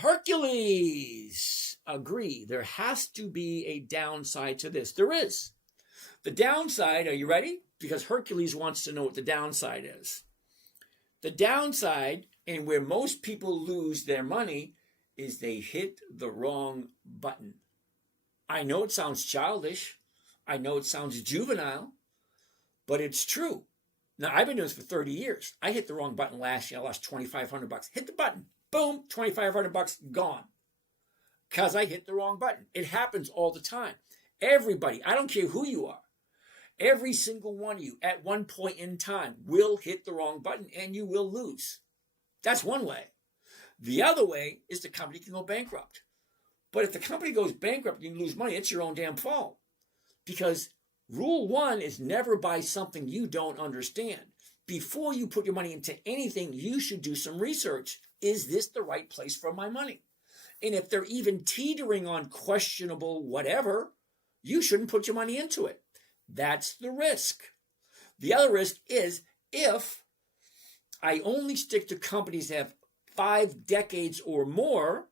Hercules! Agree. There has to be a downside to this. There is. The downside, are you ready? Because Hercules wants to know what the downside is. The downside, and where most people lose their money, is they hit the wrong button. I know it sounds childish. I know it sounds juvenile, but it's true. Now, I've been doing this for 30 years. I hit the wrong button last year. I lost $2,500. Hit the button. Boom, $2,500 gone. Because I hit the wrong button. It happens all the time. Everybody, I don't care who you are, every single one of you at one point in time will hit the wrong button and you will lose. That's one way. The other way is the company can go bankrupt. But if the company goes bankrupt and you lose money, it's your own damn fault. Because rule one is never buy something you don't understand. Before you put your money into anything, you should do some research. Is this the right place for my money? And if they're even teetering on questionable whatever, you shouldn't put your money into it. That's the risk. The other risk is if I only stick to companies that have 5 decades or more,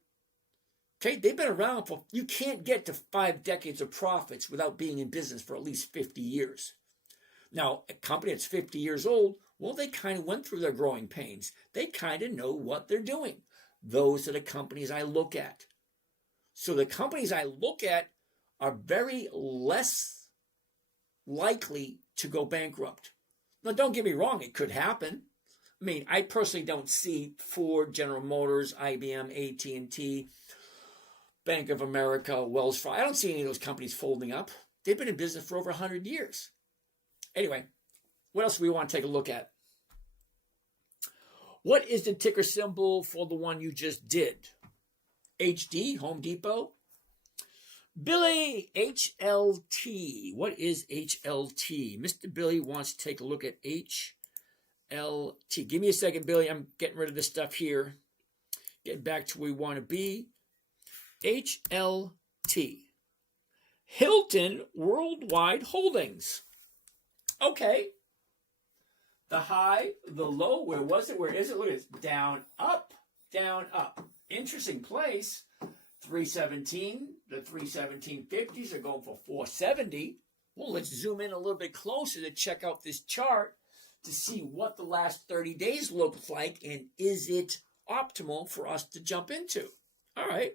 okay, they've been around for, you can't get to 5 decades of profits without being in business for at least 50 years. Now, a company that's 50 years old, well, they kind of went through their growing pains. They kind of know what they're doing. Those are the companies I look at. So the companies I look at are very less likely to go bankrupt. Now, don't get me wrong, it could happen. I mean, I personally don't see Ford, General Motors, IBM, AT&T, Bank of America, Wells Fargo. I don't see any of those companies folding up. They've been in business for over 100 years. Anyway, what else do we want to take a look at? What is the ticker symbol for the one you just did? HD, Home Depot. Billy, HLT. What is HLT? Mr. Billy wants to take a look at HLT. Give me a second, Billy. I'm getting rid of this stuff here. Get back to where we want to be. HLT. Hilton Worldwide Holdings. Okay. The high, the low, where was it? Where is it? Look at this. Down, up, down, up. Interesting place. 317, the 317.50s are going for 470. Well, let's zoom in a little bit closer to check out this chart to see what the last 30 days looks like and is it optimal for us to jump into. All right.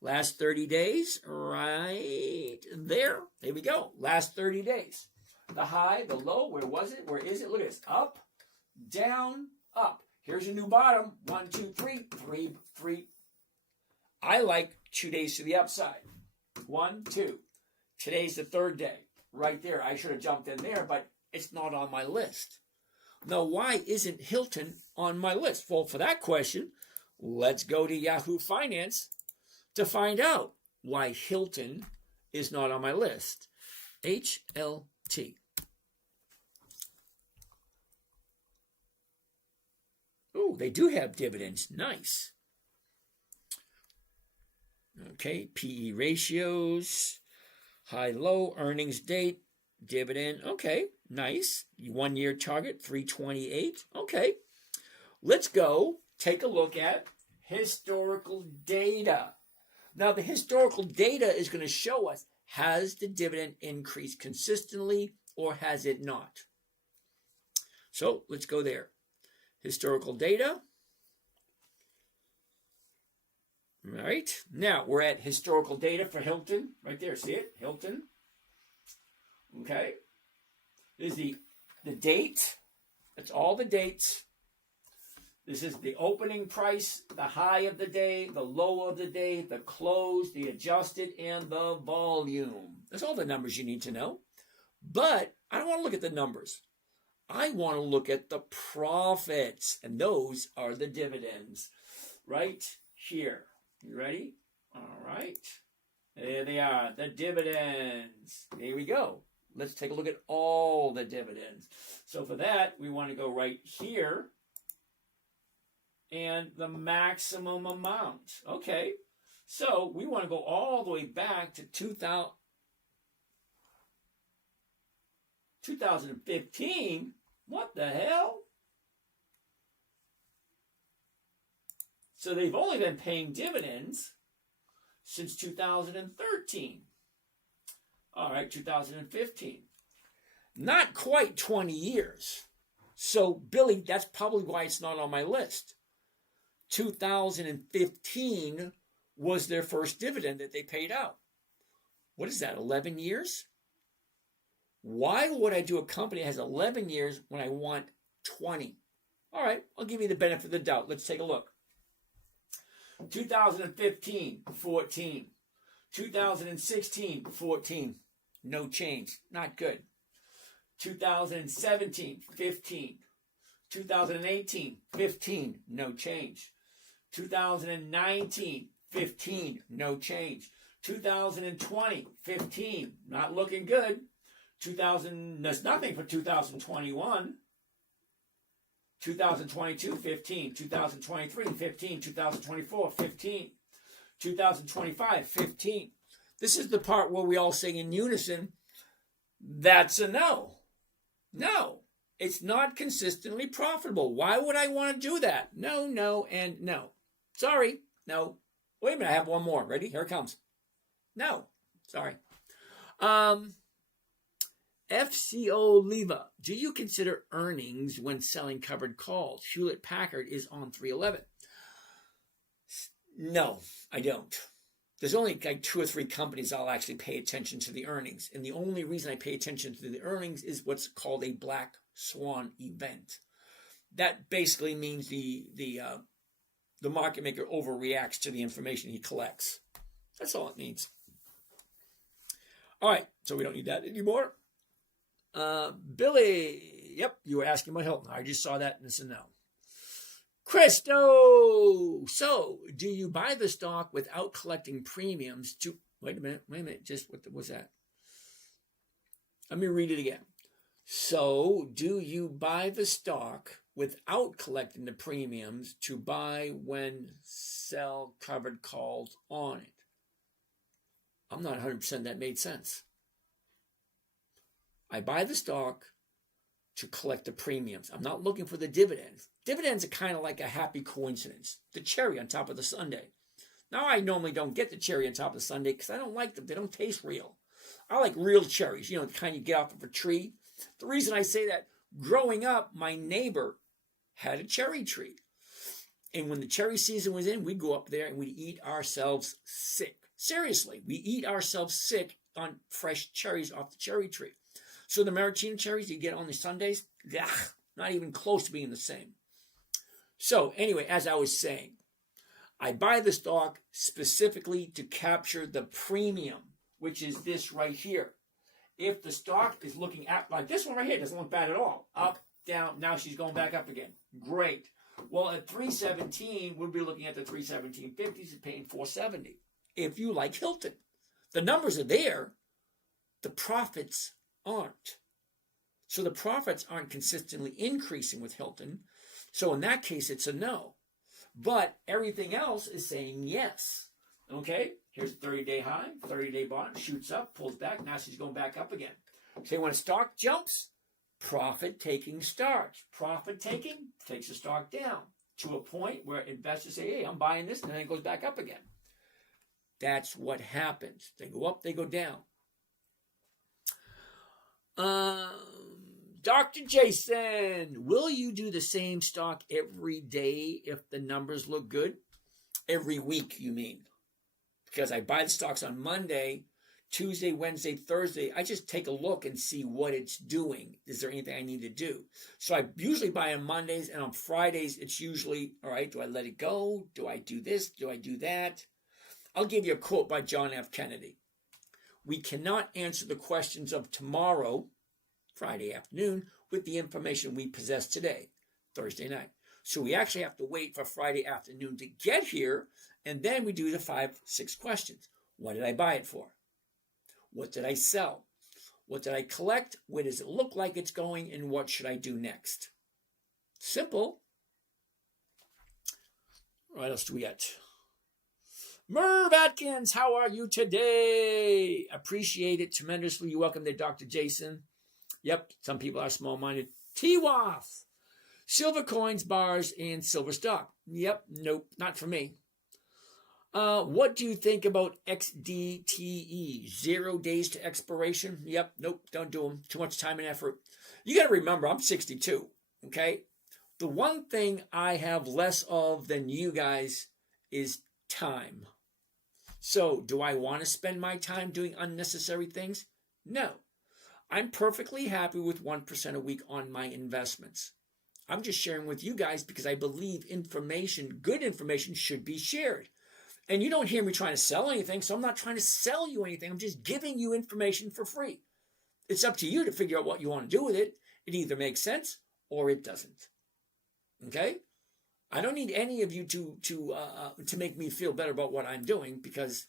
Last 30 days, right there. There we go. Last 30 days. The high, the low, where was it? Where is it? Look at this. Up, down, up. Here's a new bottom. 1, 2, 3, 3, 3. I like 2 days to the upside. 1, 2. Today's the third day. Right there. I should have jumped in there, but it's not on my list. Now, why isn't Hilton on my list? Well, for that question, let's go to Yahoo Finance to find out why Hilton is not on my list. HLT. Oh, they do have dividends. Nice. Okay, PE ratios, high, low, earnings date, dividend. Okay, nice. 1 year target, 328. Okay, let's go take a look at historical data. Now, the historical data is going to show us, has the dividend increased consistently or has it not? So let's go there. Historical data. All right. Now, we're at historical data for Hilton. Right there. See it? Hilton. Okay. This is the date. That's all the dates. This is the opening price, the high of the day, the low of the day, the close, the adjusted, and the volume. That's all the numbers you need to know. But I don't want to look at the numbers. I want to look at the profits, and those are the dividends right here. You ready? All right. There they are, the dividends. There we go. Let's take a look at all the dividends. So for that, we want to go right here and the maximum amount. Okay. So we want to go all the way back to 2015. What the hell? So they've only been paying dividends since 2013. All right, 2015. Not quite 20 years. So, Billy, that's probably why it's not on my list. 2015 was their first dividend that they paid out. What is that, 11 years? Why would I do a company that has 11 years when I want 20? All right, I'll give you the benefit of the doubt. Let's take a look. 2015, 14. 2016, 14. No change. Not good. 2017, 15. 2018, 15. No change. 2019, 15. No change. 2020, 15. Not looking good. There's nothing for 2021. 2022, 15. 2023, 15. 2024, 15. 2025, 15. This is the part where we all sing in unison, that's a no. No, it's not consistently profitable. Why would I want to do that? No, no, and no. Sorry, no. Wait a minute, I have one more. Ready? Here it comes. No, sorry. FCO Leva, do you consider earnings when selling covered calls? Hewlett Packard is on 311. No, I don't. There's only like 2 or 3 companies I'll actually pay attention to the earnings. And the only reason I pay attention to the earnings is what's called a black swan event. That basically means the market maker overreacts to the information he collects. That's all it means. All right, so we don't need that anymore. Billy, yep, you were asking about Hilton. I just saw that and it's a no. Christo, so do you buy the stock without collecting premiums to, wait a minute, just what was that? Let me read it again. So do you buy the stock without collecting the premiums to buy when sell covered calls on it? I'm not 100% that made sense. I buy the stock to collect the premiums. I'm not looking for the dividends. Dividends are kind of like a happy coincidence, the cherry on top of the sundae. Now, I normally don't get the cherry on top of the sundae because I don't like them. They don't taste real. I like real cherries, the kind you get off of a tree. The reason I say that, growing up, my neighbor had a cherry tree. And when the cherry season was in, we'd go up there and we'd eat ourselves sick. Seriously, we eat ourselves sick on fresh cherries off the cherry tree. So the maraschino cherries you get on the sundaes, not even close to being the same. So anyway, as I was saying, I buy the stock specifically to capture the premium, which is this right here. If the stock is looking at, like this one right here, doesn't look bad at all. Up, down, now she's going back up again. Great. Well, at 317, we'll be looking at the 317.50s and paying 470. If you like Hilton. The numbers are there. The profits aren't. So the profits aren't consistently increasing with Hilton. So in that case, it's a no. But everything else is saying yes. Okay, here's a 30-day high, 30-day bottom, shoots up, pulls back. Now she's going back up again. So when a stock jumps, profit-taking starts. Profit-taking takes the stock down to a point where investors say, hey, I'm buying this, and then it goes back up again. That's what happens. They go up, they go down. Dr. Jason, will you do the same stock every day if the numbers look good? Every week, you mean? Because I buy the stocks on Monday, Tuesday, Wednesday, Thursday. I just take a look and see what it's doing. Is there anything I need to do? So I usually buy on Mondays, and on Fridays, it's usually, all right, do I let it go? Do I do this? Do I do that? I'll give you a quote by John F. Kennedy. We cannot answer the questions of tomorrow, Friday afternoon, with the information we possess today, Thursday night. So we actually have to wait for Friday afternoon to get here, and then we do the 5-6 questions. What did I buy it for? What did I sell? What did I collect? Where does it look like it's going? And what should I do next? Simple. What else do we got? Merv Atkins, how are you today? Appreciate it tremendously. You're welcome there, Dr. Jason. Yep, some people are small-minded. TWAF. Silver coins, bars, and silver stock. Yep, nope, not for me. What do you think about XDTE? 0 days to expiration? Yep, nope, don't do them. Too much time and effort. You got to remember, I'm 62, okay? The one thing I have less of than you guys is time. So, do I want to spend my time doing unnecessary things? No. I'm perfectly happy with 1% a week on my investments. I'm just sharing with you guys because I believe information, good information, should be shared. And you don't hear me trying to sell anything, so I'm not trying to sell you anything. I'm just giving you information for free. It's up to you to figure out what you want to do with it. It either makes sense or it doesn't. Okay? I don't need any of you to make me feel better about what I'm doing, because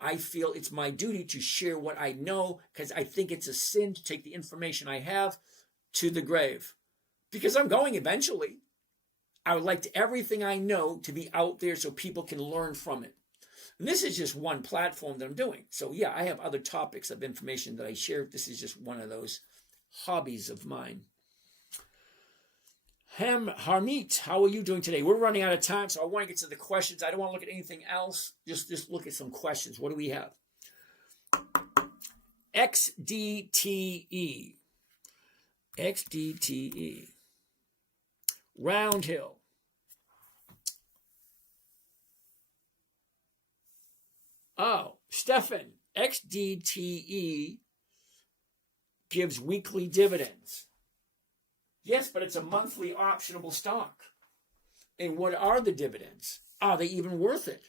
I feel it's my duty to share what I know, because I think it's a sin to take the information I have to the grave. Because I'm going eventually. I would like everything I know to be out there so people can learn from it. And this is just one platform that I'm doing. So yeah, I have other topics of information that I share. This is just one of those hobbies of mine. Harmeet, how are you doing today? We're running out of time, so I want to get to the questions. I don't want to look at anything else. Just look at some questions. What do we have? XDTE. XDTE. Roundhill. Oh, Stefan, XDTE gives weekly dividends. Yes, but it's a monthly optionable stock. And what are the dividends? Are they even worth it?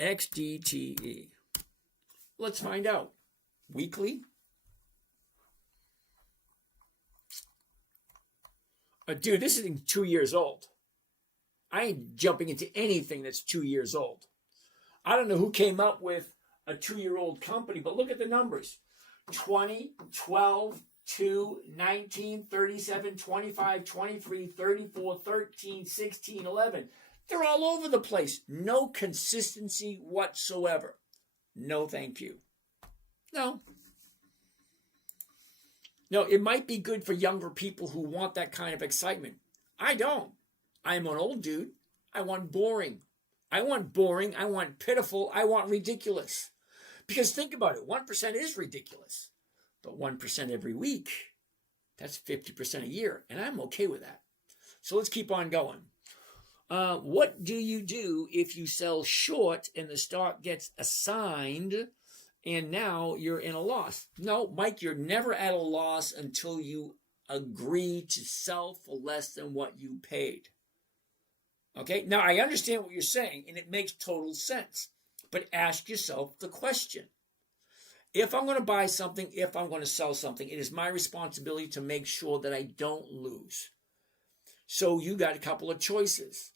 XDTE. Let's find out. Weekly? Dude, this is 2 years old. I ain't jumping into anything that's 2 years old. I don't know who came up with a 2-year-old company, but look at the numbers. 20, 12, 2, 19, 37, 25, 23, 34, 13, 16, 11. They're all over the place. No consistency whatsoever. No, thank you. No. No, it might be good for younger people who want that kind of excitement. I don't. I'm an old dude. I want boring. I want boring. I want pitiful. I want ridiculous. Because think about it, 1% is ridiculous. But 1% every week, that's 50% a year. And I'm okay with that. So let's keep on going. What do you do if you sell short and the stock gets assigned and now you're in a loss? No, Mike, you're never at a loss until you agree to sell for less than what you paid. Okay, now I understand what you're saying and it makes total sense. But ask yourself the question. If I'm going to buy something, if I'm going to sell something, it is my responsibility to make sure that I don't lose. So you got a couple of choices.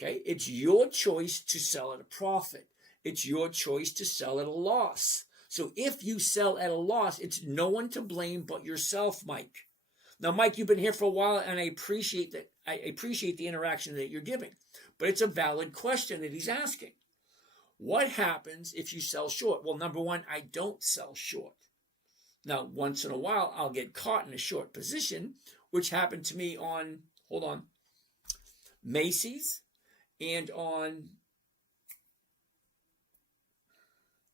Okay, it's your choice to sell at a profit. It's your choice to sell at a loss. So if you sell at a loss, it's no one to blame but yourself, Mike. Now, Mike, you've been here for a while, and I appreciate that. I appreciate the interaction that you're giving. But it's a valid question that he's asking. What happens if you sell short? Well, number one, I don't sell short. Now, once in a while, I'll get caught in a short position, which happened to me on, Macy's and on,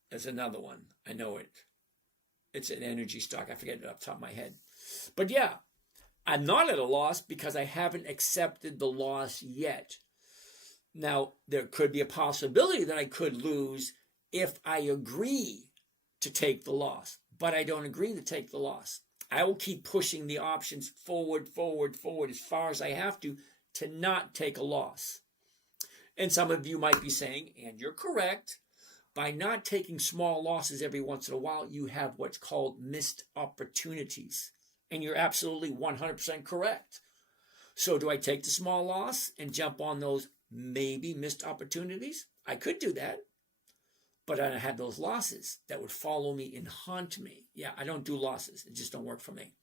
there's another one. I know it. It's an energy stock. I forget it off the top of my head. But yeah, I'm not at a loss because I haven't accepted the loss yet. Now, there could be a possibility that I could lose if I agree to take the loss, but I don't agree to take the loss. I will keep pushing the options forward as far as I have to not take a loss. And some of you might be saying, and you're correct, by not taking small losses every once in a while, you have what's called missed opportunities. And you're absolutely 100% correct. So do I take the small loss and jump on those maybe missed opportunities? I could do that, but I had those losses that would follow me and haunt me. Yeah, I don't do losses. It just don't work for me.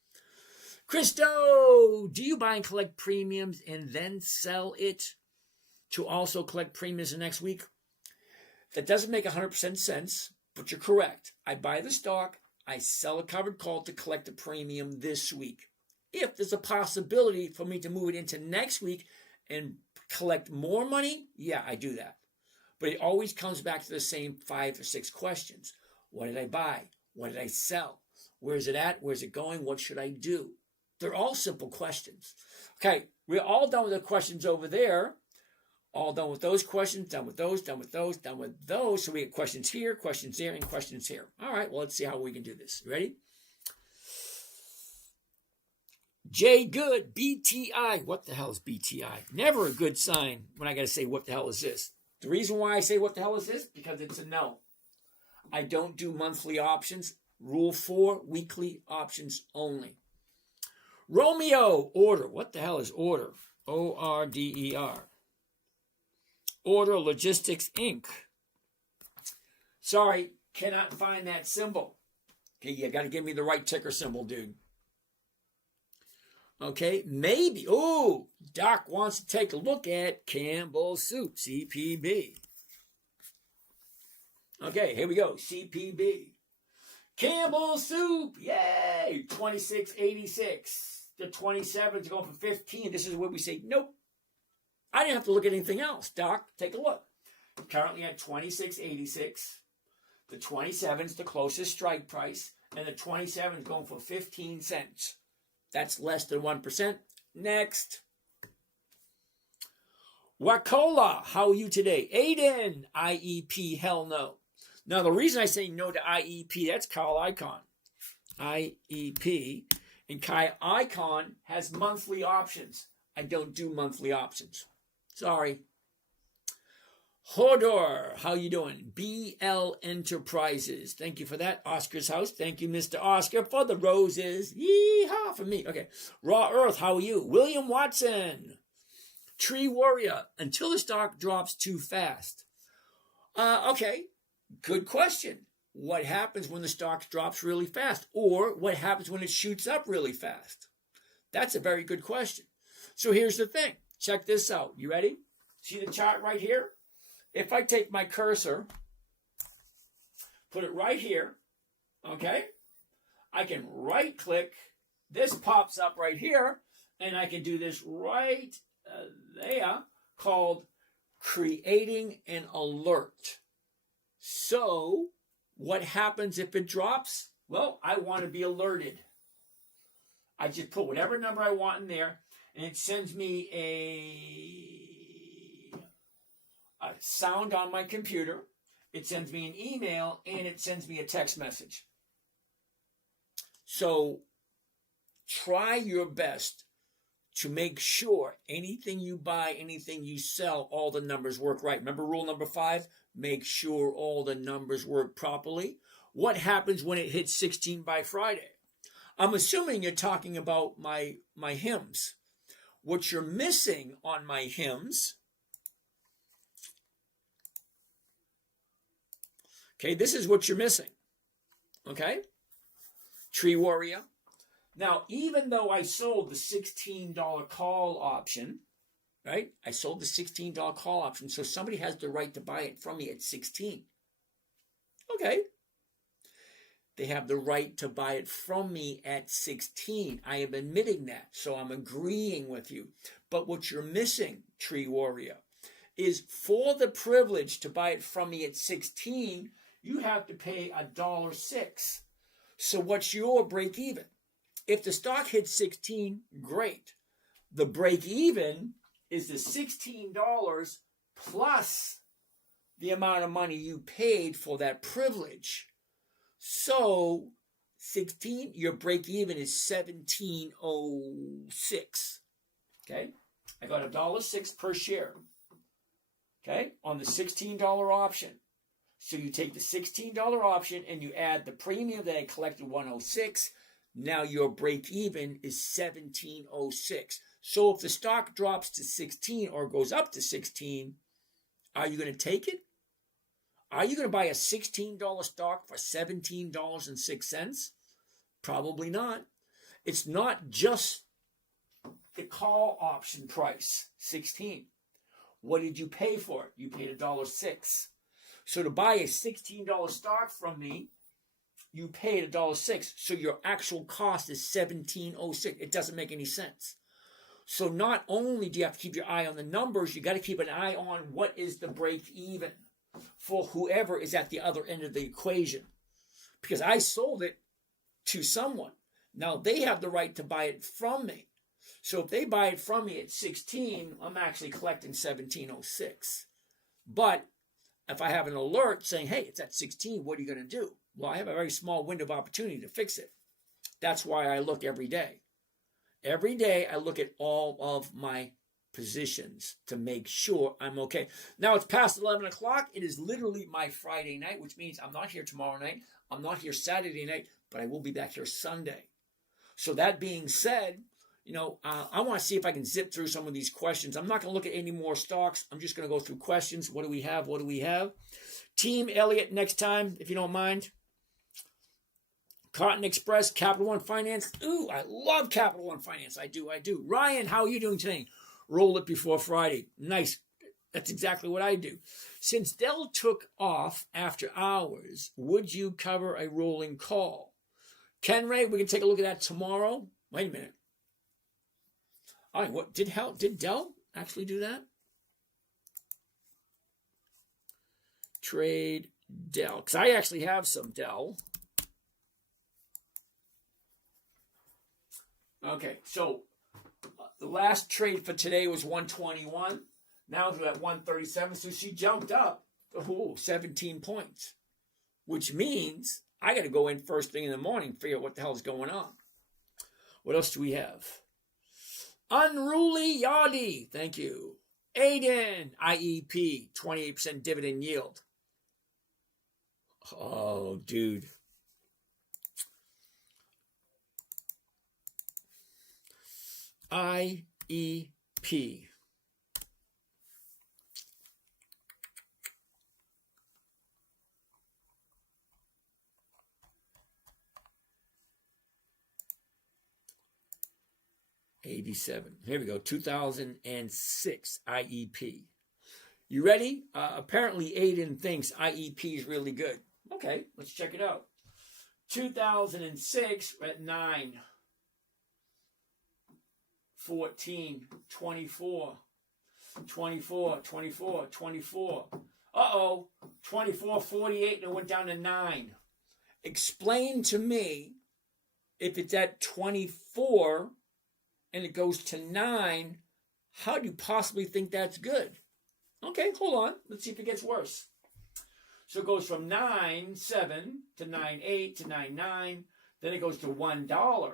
Christo, do you buy and collect premiums and then sell it to also collect premiums the next week? That doesn't make 100% sense, but you're correct. I buy the stock, I sell a covered call to collect a premium this week. If there's a possibility for me to move it into next week and collect more money, yeah, I do that. But it always comes back to the same 5 or 6 questions. What did I buy? What did I sell? Where is it at? Where's it going? What should I do? They're all simple questions. Okay, we're all done with the questions over there. All done with those questions, done with those, done with those, done with those. So we get questions here, questions there, and questions here. All right, well, let's see how we can do this. Ready? J Good, BTI. What the hell is BTI? Never a good sign when I got to say, what the hell is this? The reason why I say, what the hell is this? Because it's a no. I don't do monthly options. Rule 4, weekly options only. Romeo, order. What the hell is order? O-R-D-E-R. Order Logistics, Inc. Sorry, cannot find that symbol. Okay, you got to give me the right ticker symbol, dude. Okay, maybe. Oh, Doc wants to take a look at Campbell Soup, CPB. Okay, here we go, CPB. Campbell Soup, yay! 26.86. The 27 is going for 15. This is where we say, nope. I didn't have to look at anything else. Doc, take a look. Currently at 26.86. The 27 is the closest strike price, and the 27 is going for 15 cents. That's less than 1%. Next. Wacola, how are you today? Aiden, IEP, hell no. Now, the reason I say no to IEP, that's Kyle Icon. IEP. And Kai Icon has monthly options. I don't do monthly options. Sorry. Hodor, how you doing? BL Enterprises. Thank you for that. Oscar's house. Thank you, Mr. Oscar, for the roses. Yeehaw for me. Okay. Raw Earth, how are you? William Watson. Tree Warrior, until the stock drops too fast. Okay. Good question. What happens when the stock drops really fast? Or what happens when it shoots up really fast? That's a very good question. So here's the thing. Check this out. You ready? See the chart right here? If I take my cursor, put it right here, okay? I can right-click this pops up right here, and I can do this right there, called creating an alert. So what happens if it drops? Well, I want to be alerted. I just put whatever number I want in there, and it sends me a sound on my computer. It sends me an email, and it sends me a text message. So try your best to make sure anything you buy, anything you sell, all the numbers work right. Remember rule number 5? Make sure all the numbers work properly. What happens when it hits 16 by Friday? I'm assuming you're talking about my hymns. What you're missing on my hymns, okay, this is what you're missing, okay? Tree Warrior. Now, even though I sold the $16 call option, right? I sold the $16 call option, so somebody has the right to buy it from me at 16. Okay. They have the right to buy it from me at 16. I am admitting that, so I'm agreeing with you. But what you're missing, Tree Warrior, is for the privilege to buy it from me at 16, you have to pay $1.06. So what's your break even? If the stock hits 16, great. The break even is the $16 plus the amount of money you paid for that privilege. So 16, your break even is $17.06. Okay? I got $1.06 per share. Okay? On the $16 option. So you take the $16 option and you add the premium that I collected, $1.06. Now your break even is $17.06. So if the stock drops to 16 or goes up to 16, are you going to take it? Are you going to buy a $16 stock for $17.06? Probably not. It's not just the call option price, 16. What did you pay for it? You paid $1.06. So to buy a $16 stock from me, you paid $1.06. So your actual cost is $17.06. It doesn't make any sense. So not only do you have to keep your eye on the numbers, you got to keep an eye on what is the break even for whoever is at the other end of the equation. Because I sold it to someone. Now they have the right to buy it from me. So if they buy it from me at 16, I'm actually collecting $17.06. But if I have an alert saying, hey, it's at 16, what are you going to do? Well, I have a very small window of opportunity to fix it. That's why I look every day. Every day I look at all of my positions to make sure I'm okay. Now it's past 11 o'clock. It is literally my Friday night, which means I'm not here tomorrow night. I'm not here Saturday night, but I will be back here Sunday. So that being said, I want to see if I can zip through some of these questions. I'm not going to look at any more stocks. I'm just going to go through questions. What do we have? What do we have? Team Elliott next time, if you don't mind. Cotton Express, Capital One Finance. Ooh, I love Capital One Finance. I do. Ryan, how are you doing today? Roll it before Friday. Nice. That's exactly what I do. Since Dell took off after hours, would you cover a rolling call? Ken Ray, we can take a look at that tomorrow. Wait a minute. All right, what did Dell actually do that? Trade Dell, because I actually have some Dell. Okay, so the last trade for today was 121. Now we're at 137, so she jumped up 17 points, which means I got to go in first thing in the morning and figure out what the hell is going on. What else do we have? Unruly Yadi, thank you. Aiden, IEP, 28% dividend yield. Oh, dude. IEP. $87. Here we go. 2006 IEP. You ready? Apparently Aiden thinks IEP is really good. Okay, let's check it out. 2006 at 9. 14, 24, 24, 24, 24. Uh-oh, 24, 48, and it went down to 9. Explain to me, if it's at 24 and it goes to 9, how do you possibly think that's good? Okay, hold on. Let's see if it gets worse. So it goes from 9.7 to 9.8 to 9.9. Then it goes to $1.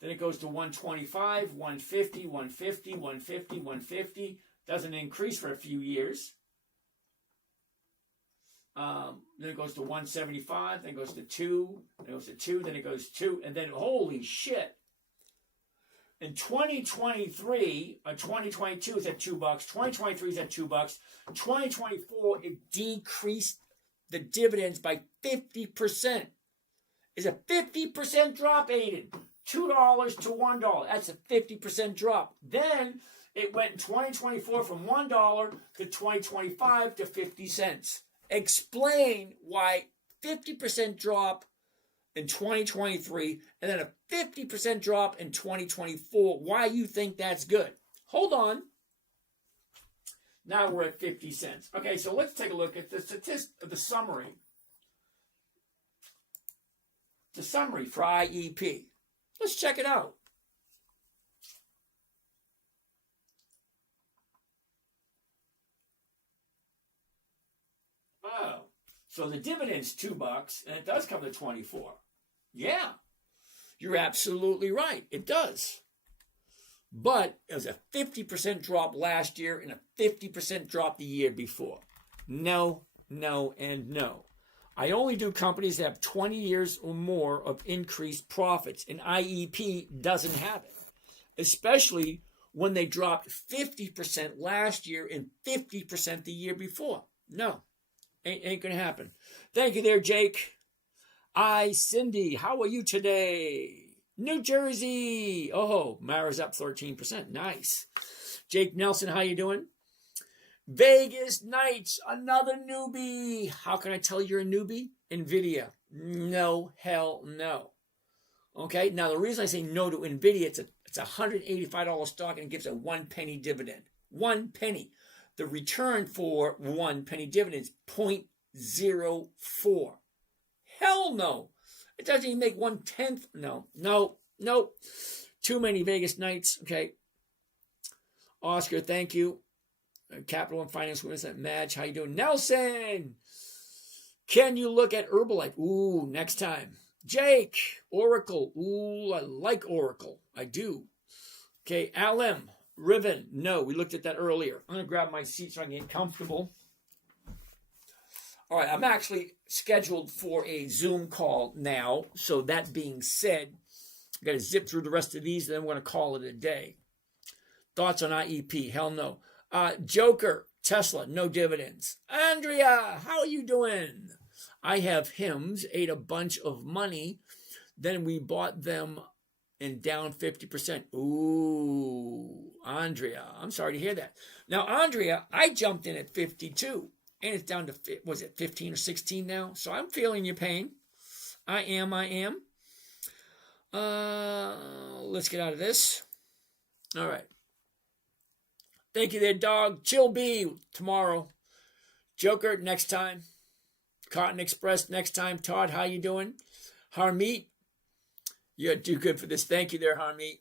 Then it goes to 125, 150, 150, 150, 150. Doesn't increase for a few years. Then it goes to 175. Then it goes to 2. Then it goes to 2. Then it goes to 2. And then, holy shit. In 2023, 2022 is at $2. 2023 is at $2. 2024, it decreased the dividends by 50%. It's a 50% drop, Aiden. $2 to $1. That's a 50% drop. Then it went in 2024 from $1 to 2025 to 50 cents. Explain why 50% drop in 2023 and then a 50% drop in 2024. Why you think that's good? Hold on. Now we're at 50 cents. Okay, so let's take a look at the summary. The summary for IEP. Let's check it out. Oh, so the dividend's $2, and it does come to 24. Yeah, you're absolutely right. It does. But it was a 50% drop last year and a 50% drop the year before. No, no, and no. I only do companies that have 20 years or more of increased profits, and IEP doesn't have it, especially when they dropped 50% last year and 50% the year before. No, ain't going to happen. Thank you there, Jake. Cindy, how are you today? New Jersey. Oh, Mara's up 13%. Nice. Jake Nelson, how you doing? Vegas Knights, another newbie. How can I tell you're a newbie? NVIDIA. No, hell no. Okay, now the reason I say no to NVIDIA, it's a $185 stock and it gives a 1 penny dividend. 1 penny. The return for 1 penny dividend is 0.04. Hell no. It doesn't even make 1/10. No. Too many Vegas Knights. Okay. Oscar, thank you. Capital and Finance Women's at Madge. How you doing? Nelson, can you look at Herbalife? Ooh, next time. Jake, Oracle. Ooh, I like Oracle. I do. Okay, LM, Riven. No, we looked at that earlier. I'm going to grab my seat so I can get comfortable. All right, I'm actually scheduled for a Zoom call now. So that being said, I've got to zip through the rest of these, and then we're going to call it a day. Thoughts on IEP? Hell no. Joker, Tesla, no dividends. Andrea, how are you doing? I have hymns, ate a bunch of money. Then we bought them and down 50%. Ooh, Andrea, I'm sorry to hear that. Now, Andrea, I jumped in at 52 and it's down to, was it 15 or 16 now? So I'm feeling your pain. I am. Let's get out of this. All right. Thank you there, dog. Chill B tomorrow. Joker next time. Cotton Express next time. Todd, how you doing? Harmeet, you're too good for this. Thank you there, Harmeet.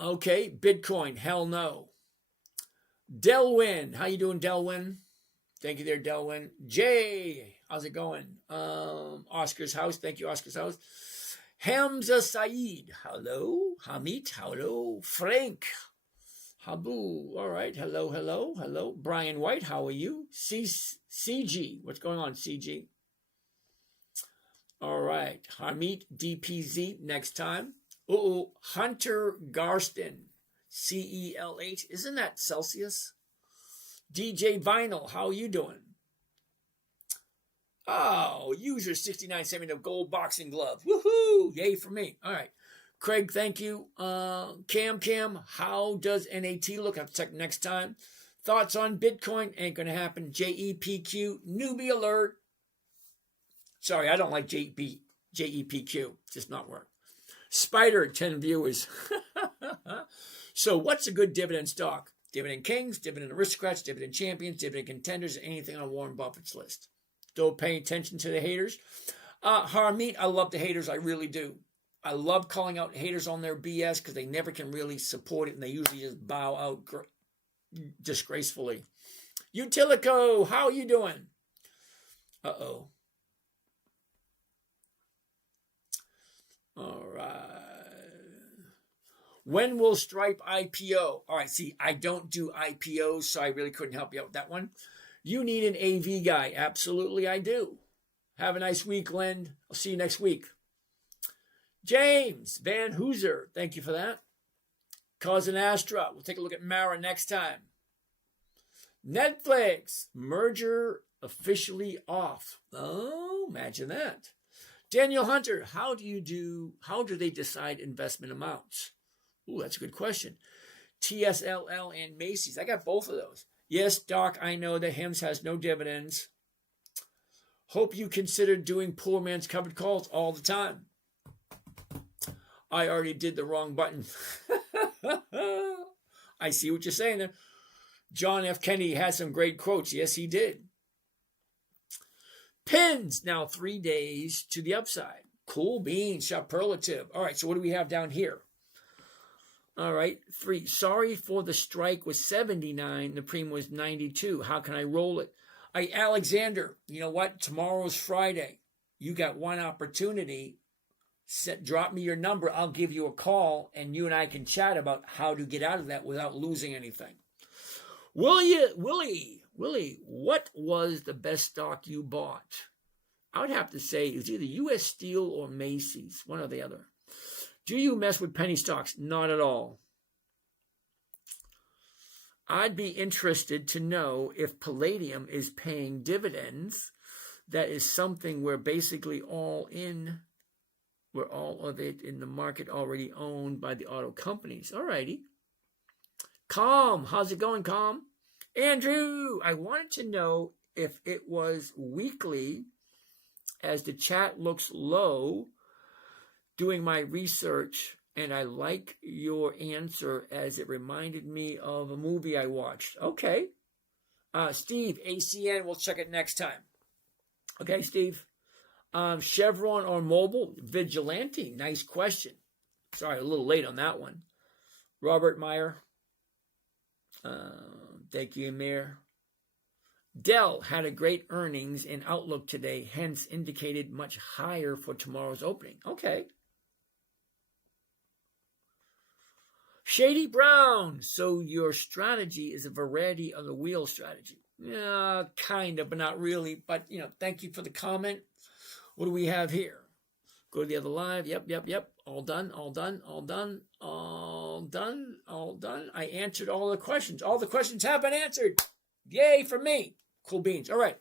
Okay, Bitcoin, hell no. Delwyn, how you doing, Delwyn? Thank you there, Delwyn. Jay, how's it going? Oscar's house, thank you, Oscar's house. Hamza Saeed, hello. Hamid, hello. Frank, Habu, all right, hello. Brian White, how are you? CG, what's going on, CG? All right, Hamid, DPZ, next time. Hunter Garston, CELH, isn't that Celsius? DJ Vinyl, how are you doing? Oh, user 6970, the gold boxing glove. Woohoo! Yay for me. All right. Craig, thank you. Cam, how does NAT look? I'll have to check next time. Thoughts on Bitcoin? Ain't going to happen. JEPQ, newbie alert. Sorry, I don't like JEPQ. Just not work. Spider, 10 viewers. So what's a good dividend stock? Dividend Kings, Dividend Aristocrats, Dividend Champions, Dividend Contenders, anything on Warren Buffett's list. Don't pay attention to the haters. Harmeet, I love the haters. I really do. I love calling out haters on their BS because they never can really support it and they usually just bow out disgracefully. Utilico, how are you doing? Uh-oh. All right. When will Stripe IPO? All right, see, I don't do IPOs, so I really couldn't help you out with that one. You need an AV guy. Absolutely, I do. Have a nice week, Len. I'll see you next week. James Van Hooser, thank you for that. Cousin Astra, we'll take a look at Mara next time. Netflix, merger officially off. Oh, imagine that. Daniel Hunter, how do they decide investment amounts? Ooh, that's a good question. TSLL and Macy's, I got both of those. Yes, Doc, I know that HIMS has no dividends. Hope you consider doing poor man's covered calls all the time. I already did the wrong button. I see what you're saying there. John F. Kennedy had some great quotes. Yes, he did. Pins, now 3 days to the upside. Cool beans, superlative. All right, so what do we have down here? All right, 3. Sorry for the strike was 79. The premium was 92. How can I roll it? Alexander, you know what? Tomorrow's Friday. You got one opportunity. Drop me your number. I'll give you a call, and you and I can chat about how to get out of that without losing anything. Willie, what was the best stock you bought? I would have to say it was either U.S. Steel or Macy's, one or the other. Do you mess with penny stocks? Not at all. I'd be interested to know if Palladium is paying dividends. That is something we're basically all of it in the market already owned by the auto companies. All righty. Calm, how's it going, Calm? Andrew, I wanted to know if it was weekly as the chat looks low doing my research, and I like your answer as it reminded me of a movie I watched. Okay. Steve, ACN, we'll check it next time. Okay, Steve. Chevron or Mobile? Vigilante, nice question. Sorry, a little late on that one. Robert Meyer. Thank you, Amir. Dell had a great earnings and outlook today, hence indicated much higher for tomorrow's opening. Okay. Shady Brown, so your strategy is a variety of the wheel strategy. Yeah, kind of, but not really. But, thank you for the comment. What do we have here? Go to the other live. Yep. All done. I answered all the questions. All the questions have been answered. Yay for me. Cool beans. All right.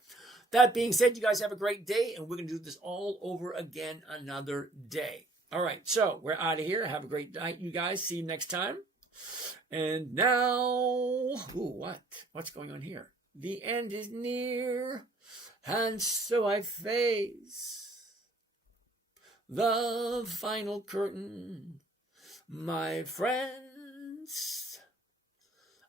That being said, you guys have a great day, and we're going to do this all over again another day. All right. So we're out of here. Have a great night, you guys. See you next time. And now, what's going on here? The end is near, and so I face the final curtain, my friends.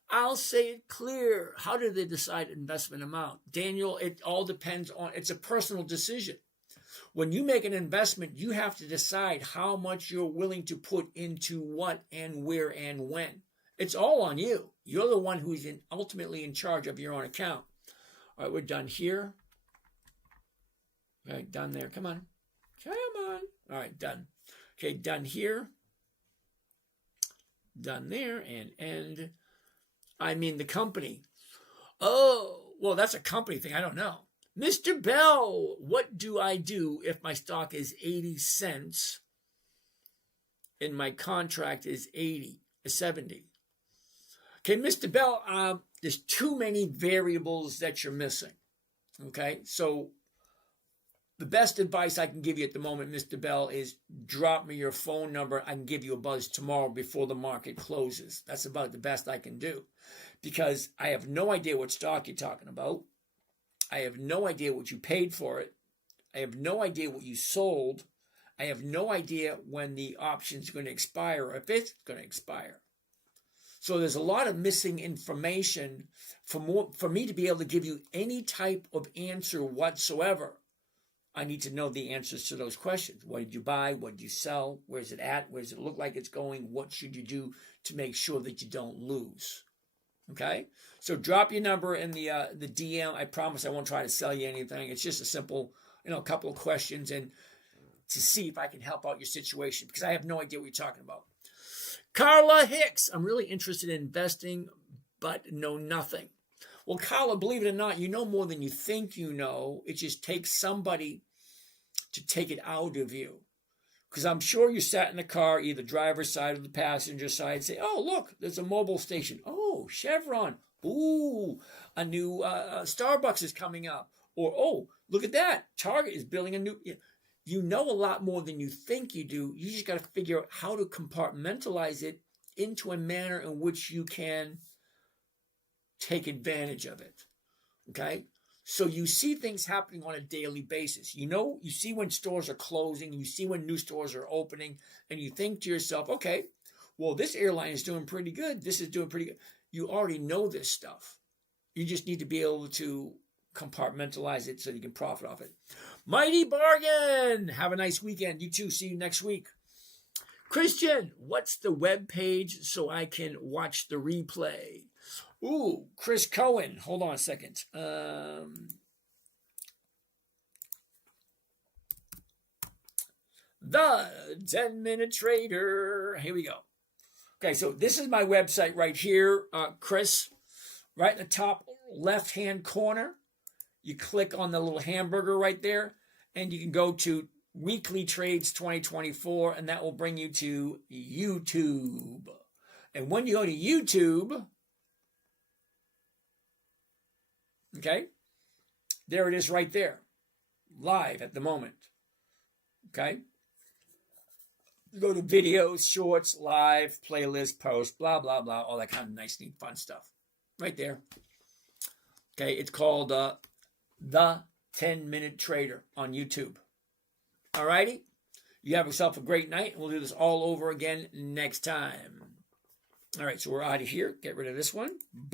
I'll say it clear. How do they decide investment amount? Daniel, it all depends on, it's a personal decision. When you make an investment, you have to decide how much you're willing to put into what and where and when. It's all on you. You're the one who's ultimately in charge of your own account. All right, we're done here. Okay, done there. Come on. All right, done. Okay, done here. Done there. And end. I mean the company. Oh, well, that's a company thing. I don't know. Mr. Bell, what do I do if my stock is 80 cents and my contract is 70? Okay, Mr. Bell, there's too many variables that you're missing. Okay, so the best advice I can give you at the moment, Mr. Bell, is drop me your phone number. I can give you a buzz tomorrow before the market closes. That's about the best I can do because I have no idea what stock you're talking about. I have no idea what you paid for it. I have no idea what you sold. I have no idea when the option is going to expire or if it's going to expire. So there's a lot of missing information for me to be able to give you any type of answer whatsoever. I need to know the answers to those questions. What did you buy? What did you sell? Where's it at? Where does it look like it's going? What should you do to make sure that you don't lose? Okay? So drop your number in the DM. I promise I won't try to sell you anything. It's just a simple, couple of questions and to see if I can help out your situation because I have no idea what you're talking about. Carla Hicks, I'm really interested in investing, but know nothing. Well, Carla, believe it or not, you know more than you think you know. It just takes somebody to take it out of you. Because I'm sure you sat in the car, either driver's side or the passenger side, and say, oh, look, there's a mobile station. Oh, Chevron. Ooh, a new Starbucks is coming up. Or, oh, look at that. Target is building a new... You know a lot more than you think you do. You just got to figure out how to compartmentalize it into a manner in which you can take advantage of it. Okay? So you see things happening on a daily basis. You see when stores are closing, you see when new stores are opening, and you think to yourself, okay, well, this airline is doing pretty good. This is doing pretty good. You already know this stuff. You just need to be able to compartmentalize it so you can profit off it. Mighty bargain! Have a nice weekend. You too. See you next week. Christian, what's the web page so I can watch the replay? Ooh, Chris Cohen. Hold on a second. The 10-Minute Trader. Here we go. Okay, so this is my website right here, Chris. Right in the top left-hand corner. You click on the little hamburger right there, and you can go to Weekly Trades 2024, and that will bring you to YouTube. And when you go to YouTube, okay, there it is right there, live at the moment. Okay? Go to videos, shorts, live, playlist, post, blah, blah, blah, all that kind of nice, neat, fun stuff. Right there. Okay, it's called The 10-Minute Trader on YouTube. All righty? You have yourself a great night, and we'll do this all over again next time. All right, so we're out of here. Get rid of this one. Boom.